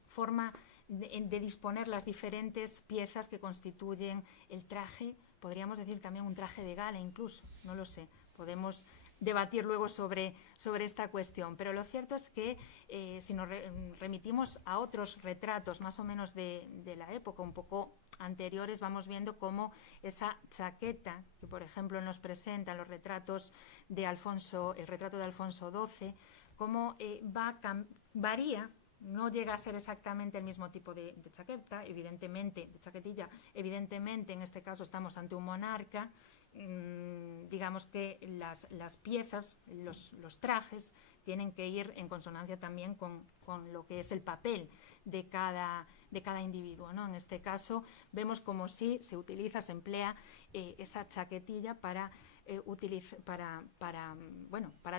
forma de disponer las diferentes piezas que constituyen el traje podríamos decir también un traje de gala incluso, no lo sé, podemos debatir luego sobre esta cuestión, pero lo cierto es que si nos remitimos a otros retratos más o menos de la época, un poco anteriores, vamos viendo cómo esa chaqueta que, por ejemplo, nos presentan los retratos de Alfonso, el retrato de Alfonso XII, cómo varía. No llega a ser exactamente el mismo tipo de chaqueta, evidentemente, de chaquetilla. Evidentemente, en este caso estamos ante un monarca. Digamos que las piezas, los trajes, tienen que ir en consonancia también con lo que es el papel de cada individuo, ¿no? En este caso, vemos como si se utiliza, se emplea esa chaquetilla para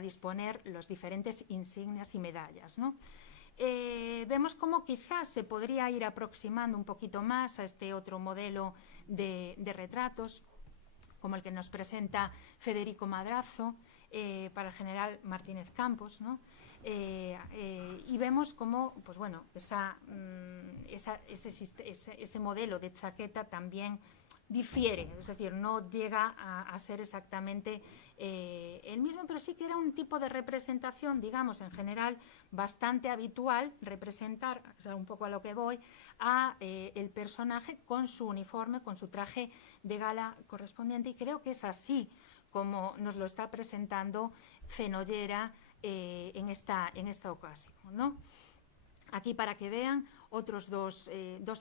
disponer los diferentes insignias y medallas, ¿no? Vemos cómo quizás se podría ir aproximando un poquito más a este otro modelo de retratos, como el que nos presenta Federico Madrazo para el general Martínez Campos, ¿no? Y vemos cómo, pues bueno, ese modelo de chaqueta también difiere, es decir, no llega a ser exactamente el mismo, pero sí que era un tipo de representación, digamos, en general bastante habitual, representar, es un poco a lo que voy, a el personaje con su uniforme, con su traje de gala correspondiente, y creo que es así como nos lo está presentando Fenollera en esta ocasión, ¿no? Aquí, para que vean otros dos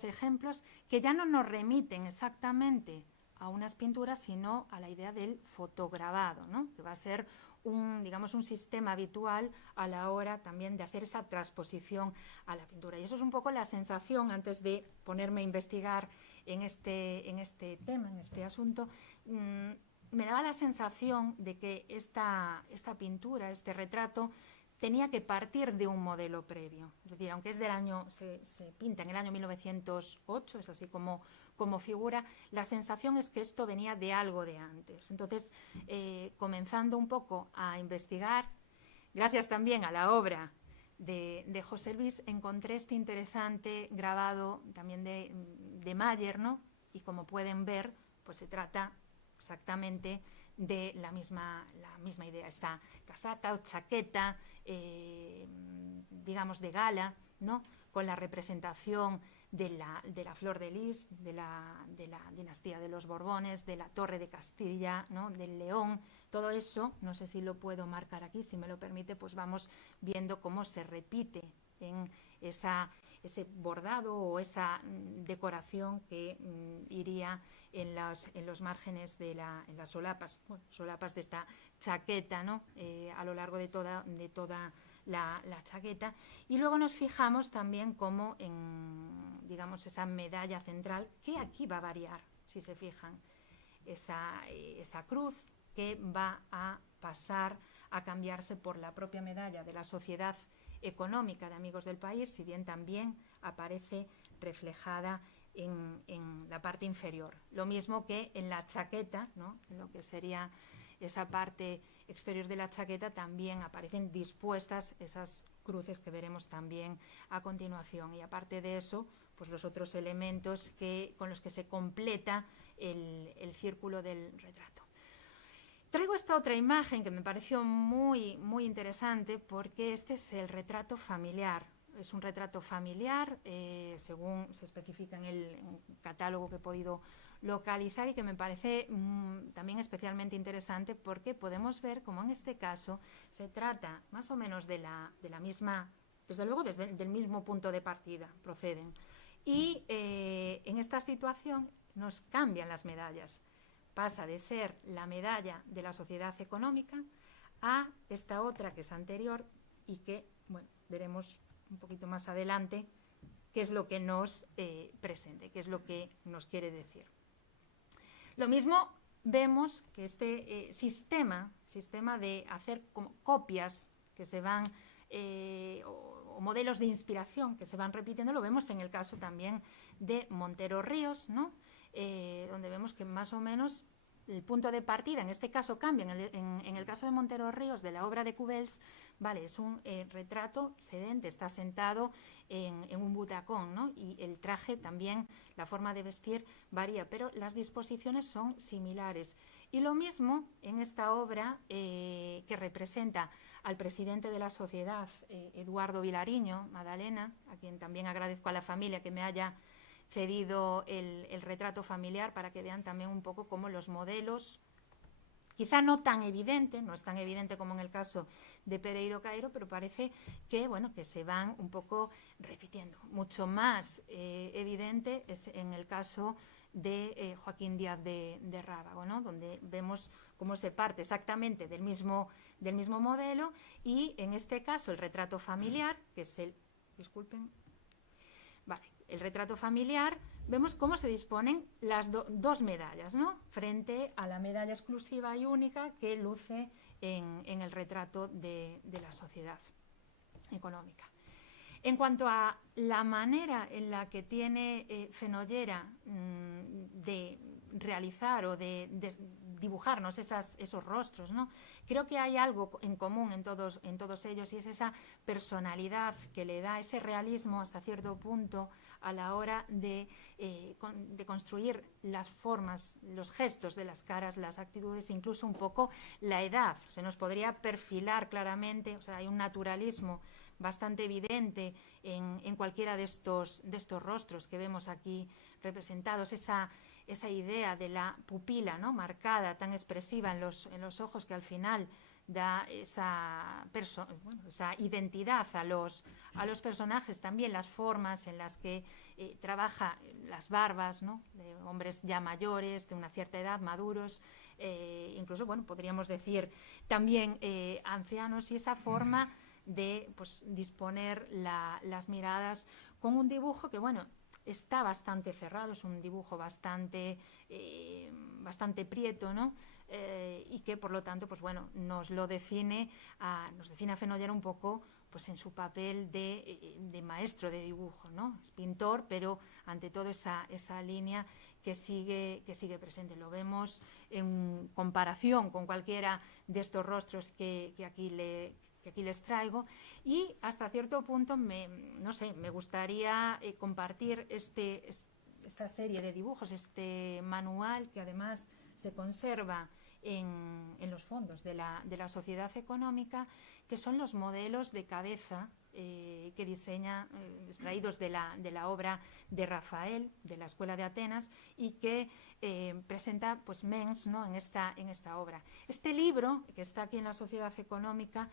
ejemplos que ya no nos remiten exactamente a unas pinturas, sino a la idea del fotograbado, ¿no? Que va a ser un sistema habitual a la hora también de hacer esa transposición a la pintura. Y eso es un poco la sensación, antes de ponerme a investigar en este tema, en este asunto, me daba la sensación de que esta pintura, este retrato, tenía que partir de un modelo previo. Es decir, aunque es del año, se pinta en el año 1908, es así como figura, la sensación es que esto venía de algo de antes. Entonces, comenzando un poco a investigar, gracias también a la obra de José Luis, encontré este interesante grabado también de Mayer, ¿no? Y como pueden ver, pues se trata exactamente de la misma idea, esta casaca o chaqueta, digamos, de gala, ¿no? Con la representación de la flor de lis, de la dinastía de los Borbones, de la Torre de Castilla, ¿no? Del León, todo eso, no sé si lo puedo marcar aquí, si me lo permite, pues vamos viendo cómo se repite en ese bordado o esa decoración que iría en los márgenes en las solapas, solapas de esta chaqueta, ¿no? A lo largo de toda la chaqueta. Y luego nos fijamos también como en, digamos, esa medalla central, que aquí va a variar, si se fijan, esa cruz que va a pasar a cambiarse por la propia medalla de la Sociedad Económica de Amigos del País, si bien también aparece reflejada en la parte inferior. Lo mismo que en la chaqueta, ¿no? En lo que sería esa parte exterior de la chaqueta, también aparecen dispuestas esas cruces que veremos también a continuación. Y aparte de eso, pues los otros elementos con los que se completa el círculo del retrato. Traigo esta otra imagen que me pareció muy, muy interesante, porque este es el retrato familiar. Es un retrato familiar, según se especifica en el catálogo que he podido localizar, y que me parece también especialmente interesante, porque podemos ver cómo en este caso se trata más o menos de la misma, desde luego del mismo punto de partida, proceden. Y en esta situación nos cambian las medallas. Pasa de ser la medalla de la Sociedad Económica a esta otra que es anterior y que, bueno, veremos un poquito más adelante qué es lo que nos presenta, qué es lo que nos quiere decir. Lo mismo vemos que este sistema de hacer como copias que se van, o modelos de inspiración que se van repitiendo, lo vemos en el caso también de Montero Ríos, ¿no? Donde vemos que más o menos el punto de partida, en este caso cambia, en el caso de Montero Ríos, de la obra de Cubels, vale, es un retrato sedente, está sentado en un butacón, ¿no? Y el traje también, la forma de vestir varía, pero las disposiciones son similares. Y lo mismo en esta obra que representa al presidente de la sociedad, Eduardo Vilariño, Madalena, a quien también agradezco a la familia que me haya cedido el retrato familiar para que vean también un poco cómo los modelos, quizá no tan evidente, no es tan evidente como en el caso de Pereiro Cairo, pero parece que, bueno, que se van un poco repitiendo. Mucho más evidente es en el caso de Joaquín Díaz de Rábago, ¿no? Donde vemos cómo se parte exactamente del mismo modelo, y en este caso el retrato familiar, que es el... Disculpen. Vale, el retrato familiar, vemos cómo se disponen las dos medallas, ¿no? Frente a la medalla exclusiva y única que luce en el retrato de la sociedad económica. En cuanto a la manera en la que tiene Fenollera de realizar o de dibujarnos esos rostros, ¿no? Creo que hay algo en común en todos ellos, y es esa personalidad que le da ese realismo hasta cierto punto a la hora de construir las formas, los gestos de las caras, las actitudes, incluso un poco la edad. Se nos podría perfilar claramente, o sea, hay un naturalismo bastante evidente en cualquiera de estos rostros que vemos aquí representados, esa idea de la pupila, ¿no? Marcada, tan expresiva en los ojos, que al final da esa identidad a los personajes. También las formas en las que trabaja las barbas, ¿no? De hombres ya mayores, de una cierta edad, maduros, incluso, bueno, podríamos decir también ancianos, y esa forma de, pues, disponer las miradas con un dibujo que, bueno, está bastante cerrado, es un dibujo bastante prieto, ¿no? Y que, por lo tanto, pues bueno, nos define a Fenollera un poco, pues, en su papel de maestro de dibujo, ¿no? Es pintor, pero ante todo esa línea que sigue presente. Lo vemos en comparación con cualquiera de estos rostros que aquí les traigo, y hasta cierto punto me gustaría compartir esta serie de dibujos, este manual que además se conserva en los fondos de la Sociedad Económica, que son los modelos de cabeza que diseña, extraídos de la obra de Rafael, de la Escuela de Atenas, y que presenta, pues, Mengs, ¿no? en esta obra. Este libro, que está aquí en la Sociedad Económica,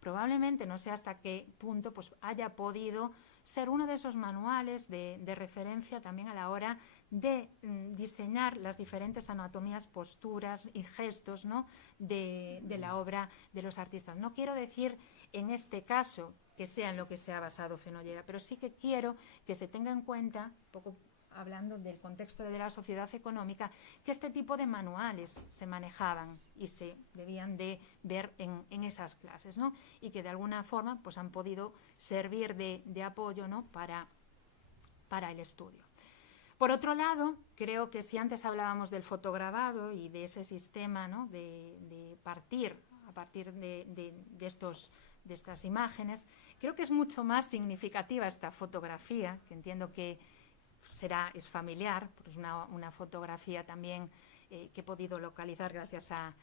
probablemente, no sé hasta qué punto, pues, haya podido ser uno de esos manuales de referencia también a la hora de diseñar las diferentes anatomías, posturas y gestos, ¿no? de la obra de los artistas. No quiero decir en este caso que sea en lo que se ha basado Fenollera, pero sí que quiero que se tenga en cuenta, un poco hablando del contexto de la Sociedad Económica, que este tipo de manuales se manejaban y se debían de ver en esas clases, ¿no? Y que de alguna forma, pues, han podido servir de apoyo, ¿no? para el estudio. Por otro lado, creo que si antes hablábamos del fotograbado y de ese sistema, ¿no? de partir a partir de estas imágenes, creo que es mucho más significativa esta fotografía, que entiendo que es familiar, porque es una fotografía también que he podido localizar gracias a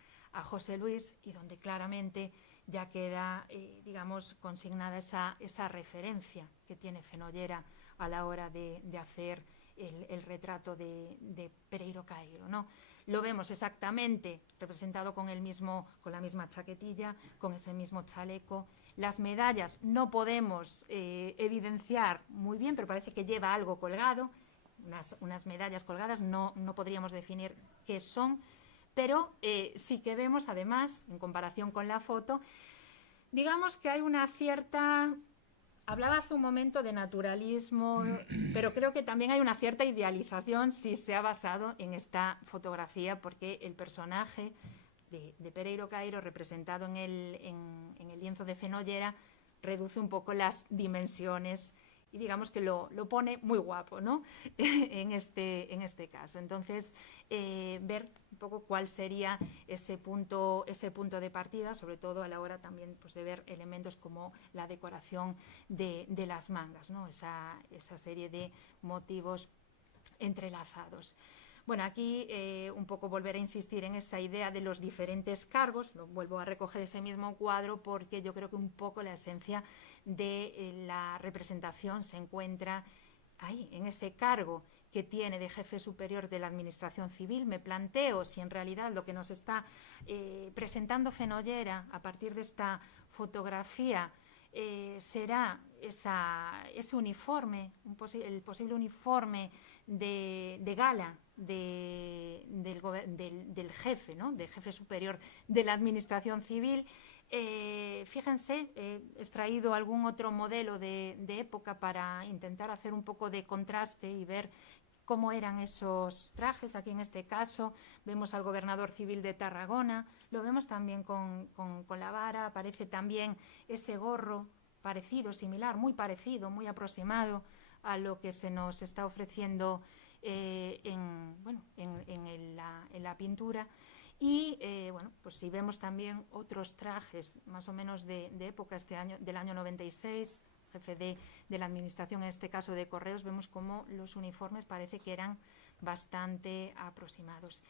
José Luis, y donde claramente ya queda, digamos, consignada esa referencia que tiene Fenollera a la hora de hacer el retrato de Pereiro Cairo, ¿no? Lo vemos exactamente representado con la misma chaquetilla, con ese mismo chaleco. Las medallas no podemos evidenciar muy bien, pero parece que lleva algo colgado, unas medallas colgadas, no podríamos definir qué son, pero sí que vemos, además, en comparación con la foto, digamos que hay una cierta... Hablaba hace un momento de naturalismo, pero creo que también hay una cierta idealización si se ha basado en esta fotografía, porque el personaje de Pereiro Cairo, representado en el lienzo de Fenollera, reduce un poco las dimensiones y digamos que lo pone muy guapo, ¿no? en este caso. Entonces, ver un poco cuál sería ese punto de partida, sobre todo a la hora también pues, de ver elementos como la decoración de las mangas, ¿no? Esa serie de motivos entrelazados. Bueno, aquí un poco volver a insistir en esa idea de los diferentes cargos, lo vuelvo a recoger ese mismo cuadro porque yo creo que un poco la esencia de la representación se encuentra ahí, en ese cargo que tiene de jefe superior de la Administración Civil. Me planteo si en realidad lo que nos está presentando Fenollera a partir de esta fotografía será ese uniforme, el posible uniforme de gala del jefe, ¿no? Del jefe superior de la Administración Civil. Fíjense, he extraído algún otro modelo de época para intentar hacer un poco de contraste y ver cómo eran esos trajes. Aquí en este caso vemos al gobernador civil de Tarragona, lo vemos también con la vara, aparece también ese gorro parecido, similar, muy parecido, muy aproximado a lo que se nos está ofreciendo en la pintura. Y bueno, pues si vemos también otros trajes más o menos de época del año 96, jefe de la administración, en este caso de Correos, vemos como los uniformes parece que eran bastante aproximados.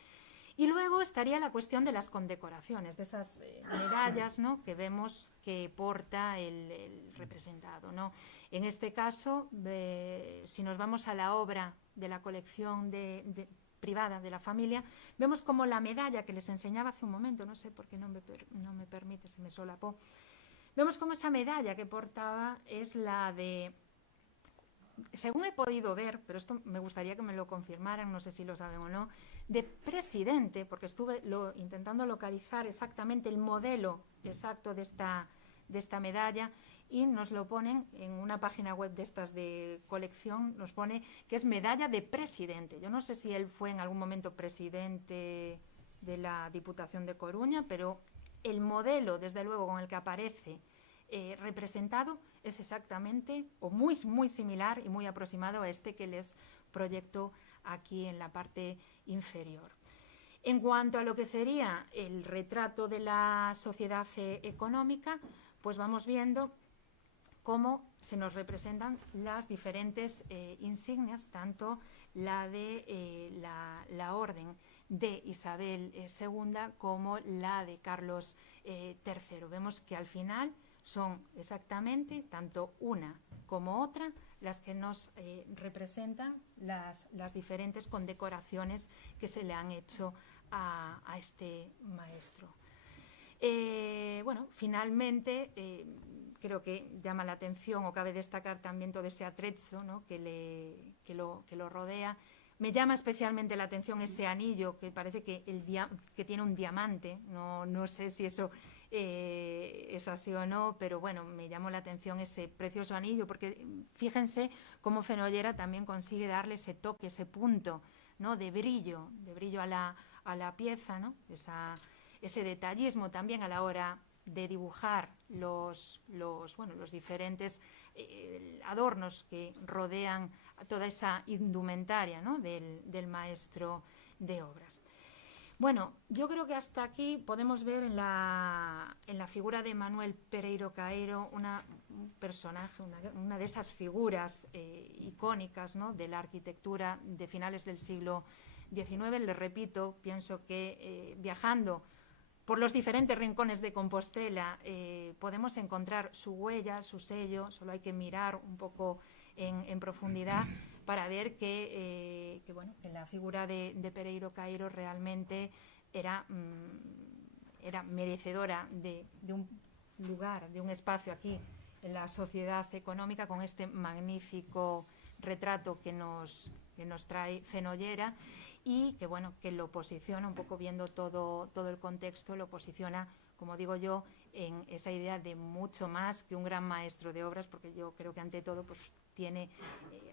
Y luego estaría la cuestión de las condecoraciones, de esas medallas, ¿no?, que vemos que porta el representado, ¿no? En este caso, si nos vamos a la obra de la colección privada de la familia, vemos como la medalla que les enseñaba hace un momento, no sé por qué no me permite, se me solapó, vemos como esa medalla que portaba es la de, según he podido ver, pero esto me gustaría que me lo confirmaran, no sé si lo saben o no, de presidente, porque estuve intentando localizar exactamente el modelo exacto de esta medalla, y nos lo ponen en una página web de estas de colección, nos pone que es medalla de presidente. Yo no sé si él fue en algún momento presidente de la Diputación de Coruña, pero el modelo, desde luego, con el que aparece representado es exactamente o muy, muy similar y muy aproximado a este que les proyecto aquí en la parte inferior. En cuanto a lo que sería el retrato de la sociedad económica, pues vamos viendo cómo se nos representan las diferentes insignias, tanto la de la Orden de Isabel II como la de Carlos III. Vemos que al final son exactamente tanto una como otra las que nos representan las diferentes condecoraciones que se le han hecho a este maestro. Bueno, finalmente creo que llama la atención o cabe destacar también todo ese atrezzo, ¿no?, que lo rodea. Me llama especialmente la atención ese anillo que parece que tiene un diamante, no sé si eso es así o no, pero bueno, me llamó la atención ese precioso anillo, porque fíjense cómo Fenollera también consigue darle ese toque, ese punto, ¿no?, de brillo a la pieza, ¿no?, ese detallismo también a la hora de dibujar los diferentes adornos que rodean toda esa indumentaria, ¿no?, del maestro de obras. Bueno, yo creo que hasta aquí podemos ver en la figura de Manuel Pereiro Caeiro un personaje, una de esas figuras icónicas, ¿no?, de la arquitectura de finales del siglo XIX. Les repito, pienso que viajando por los diferentes rincones de Compostela podemos encontrar su huella, su sello, solo hay que mirar un poco en profundidad para ver que la figura de Pereiro Caeiro realmente era merecedora de un lugar, de un espacio aquí en la sociedad económica, con este magnífico retrato que nos trae Fenollera, y que lo posiciona, un poco viendo todo el contexto, lo posiciona, como digo yo, en esa idea de mucho más que un gran maestro de obras, porque yo creo que ante todo pues tiene,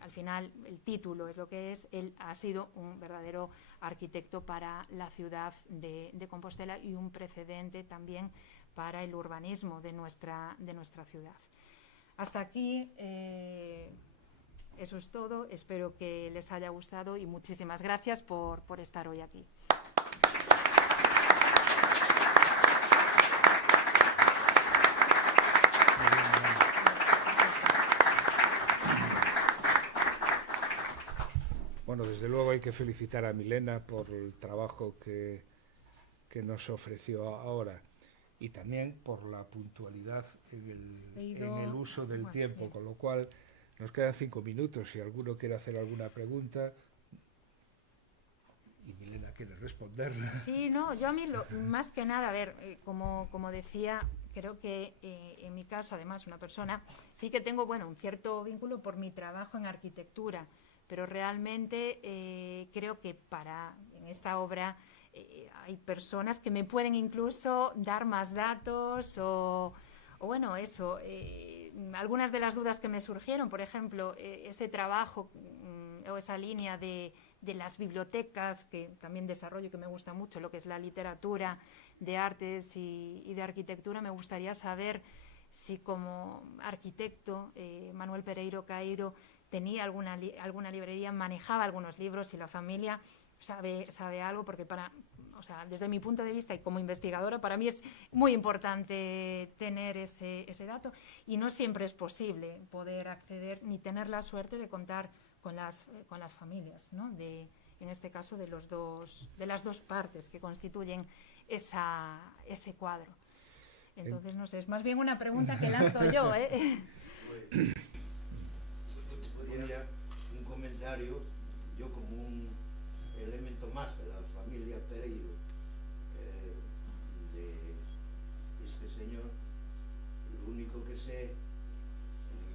al final el título es lo que es, él ha sido un verdadero arquitecto para la ciudad de Compostela y un precedente también para el urbanismo de nuestra ciudad. Hasta aquí Eso es todo, espero que les haya gustado y muchísimas gracias por estar hoy aquí. Bueno, desde luego hay que felicitar a Milena por el trabajo que nos ofreció ahora y también por la puntualidad en el uso del tiempo, con lo cual nos quedan 5 minutos. Si alguno quiere hacer alguna pregunta y Milena quiere responderla. Sí, no, yo a mí más que nada, a ver, como decía, creo que en mi caso, además, una persona, sí que tengo, bueno, un cierto vínculo por mi trabajo en arquitectura, pero realmente creo que en esta obra hay personas que me pueden incluso dar más datos o bueno, eso, algunas de las dudas que me surgieron, por ejemplo, ese trabajo o esa línea de las bibliotecas, que también desarrollo, que me gusta mucho, lo que es la literatura de artes y de arquitectura, me gustaría saber si como arquitecto Manuel Pereiro Caeiro tenía alguna librería, manejaba algunos libros, si la familia sabe algo, porque desde mi punto de vista y como investigadora, para mí es muy importante tener ese dato y no siempre es posible poder acceder ni tener la suerte de contar con las familias, ¿no? En este caso de las dos partes que constituyen ese cuadro. Entonces, no sé, es más bien una pregunta que lanzo yo, ¿eh? Podría un comentario, yo como un elemento más de la familia Pereiro, de este señor, lo único que sé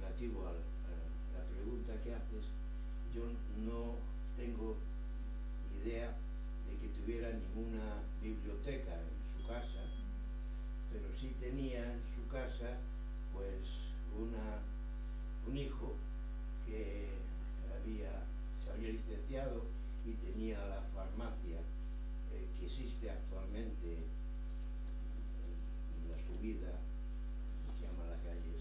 relativo a la pregunta que haces, yo no tengo idea de que tuviera ninguna biblioteca en su casa, pero sí tenía en su casa pues un hijo que se había licenciado y tenía la farmacia que existe actualmente en la subida, ¿cómo se llama la calle?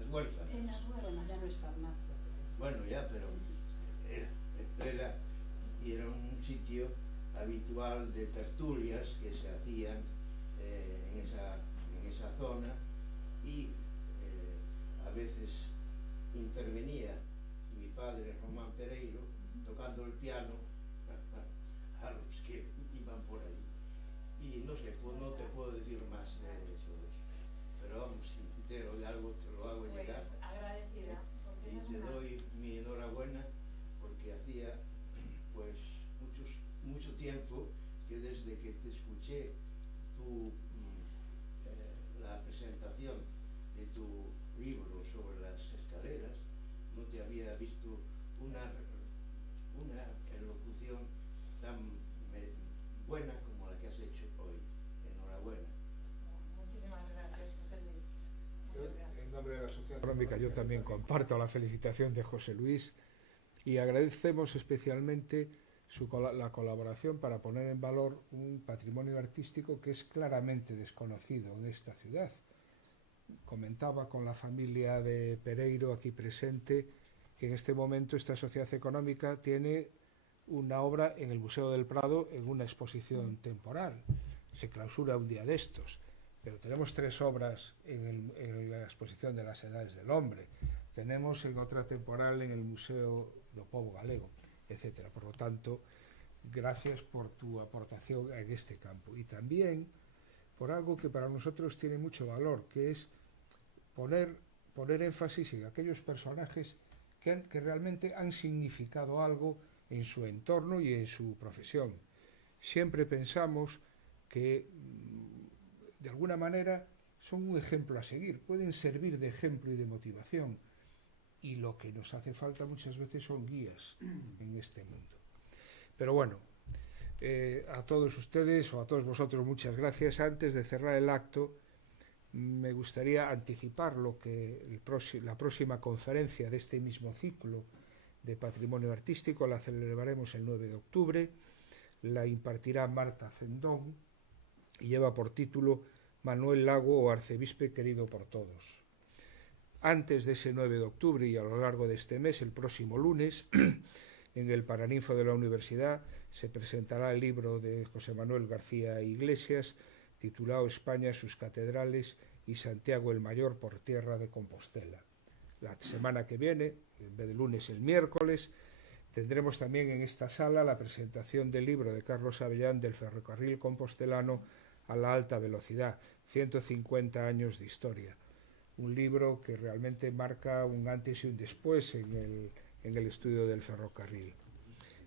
Las Huérfanas. En Las Huérfanas ya no es farmacia. Bueno, ya, pero era un sitio habitual de tertulias que se hacían en esa zona y a veces intervenía mi padre Román Pereiro tocando el piano a los que iban por ahí. Y no sé, pues no te puedo decir más de eso, pero vamos, si me entero de algo te lo hago llegar. Agradecida. Y te doy mi enhorabuena porque hacía pues mucho tiempo que desde que te escuché la presentación de tu libro sobre las escaleras, no te había visto una elocución tan buena como la que has hecho hoy. Enhorabuena. Muchísimas gracias, José Luis. En nombre de la Sociedad Económica yo también comparto la felicitación de José Luis y agradecemos especialmente la colaboración para poner en valor un patrimonio artístico que es claramente desconocido en esta ciudad. Comentaba con la familia de Pereiro aquí presente que en este momento esta sociedad económica tiene una obra en el Museo del Prado en una exposición temporal. Se clausura un día de estos, pero tenemos 3 obras en la exposición de las Edades del Hombre. Tenemos en otra temporal en el Museo do Pobo Galego, etcétera. Por lo tanto, gracias por tu aportación en este campo y también por algo que para nosotros tiene mucho valor, que es poner énfasis en aquellos personajes que realmente han significado algo en su entorno y en su profesión. Siempre pensamos que de alguna manera son un ejemplo a seguir, pueden servir de ejemplo y de motivación, y lo que nos hace falta muchas veces son guías en este mundo. Pero bueno, a todos ustedes o a todos vosotros muchas gracias. Antes de cerrar el acto, me gustaría anticipar lo que la próxima conferencia de este mismo ciclo de patrimonio artístico la celebraremos el 9 de octubre, la impartirá Marta Zendón y lleva por título Manuel Lago o arcebispe querido por todos. antes de ese 9 de octubre y a lo largo de este mes, el próximo lunes, en el Paraninfo de la Universidad, se presentará el libro de José Manuel García Iglesias, titulado España, sus catedrales y Santiago el Mayor por tierra de Compostela. La semana que viene, en vez de lunes, el miércoles, tendremos también en esta sala la presentación del libro de Carlos Avellán del ferrocarril compostelano a la alta velocidad, 150 años de historia. Un libro que realmente marca un antes y un después en el estudio del ferrocarril.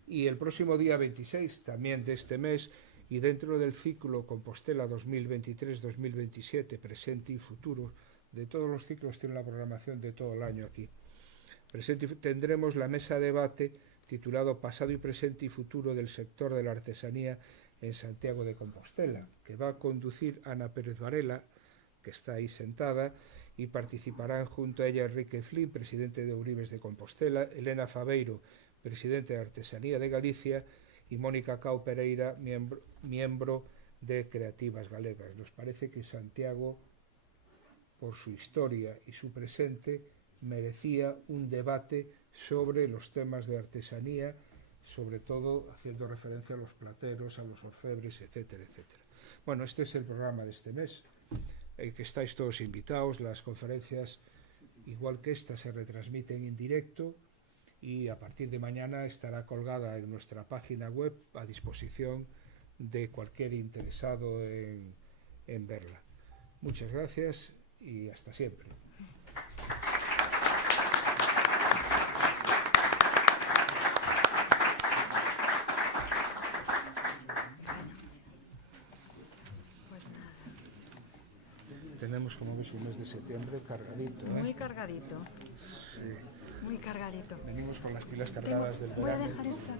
Y el próximo día 26, también de este mes, y dentro del ciclo Compostela 2023-2027, presente y futuro, de todos los ciclos tiene la programación de todo el año aquí. Tendremos la mesa de debate titulado Pasado y presente y futuro del sector de la artesanía en Santiago de Compostela, que va a conducir Ana Pérez Varela, que está ahí sentada, y participarán junto a ella Enrique Flynn, presidente de Uribes de Compostela, Elena Fabeiro, presidente de Artesanía de Galicia, y Mónica Cao Pereira, miembro de Creativas Galegas. Nos parece que Santiago, por su historia y su presente, merecía un debate sobre los temas de artesanía, sobre todo haciendo referencia a los plateros, a los orfebres, etcétera, etcétera. Bueno, este es el programa de este mes, que estáis todos invitados. Las conferencias, igual que esta, se retransmiten en directo y a partir de mañana estará colgada en nuestra página web a disposición de cualquier interesado en verla. Muchas gracias y hasta siempre. Tenemos, como ves, un mes de septiembre cargadito, ¿eh? Muy cargadito. Sí. Muy cargadito. Venimos con las pilas cargadas del Voy a verano. dejar esta.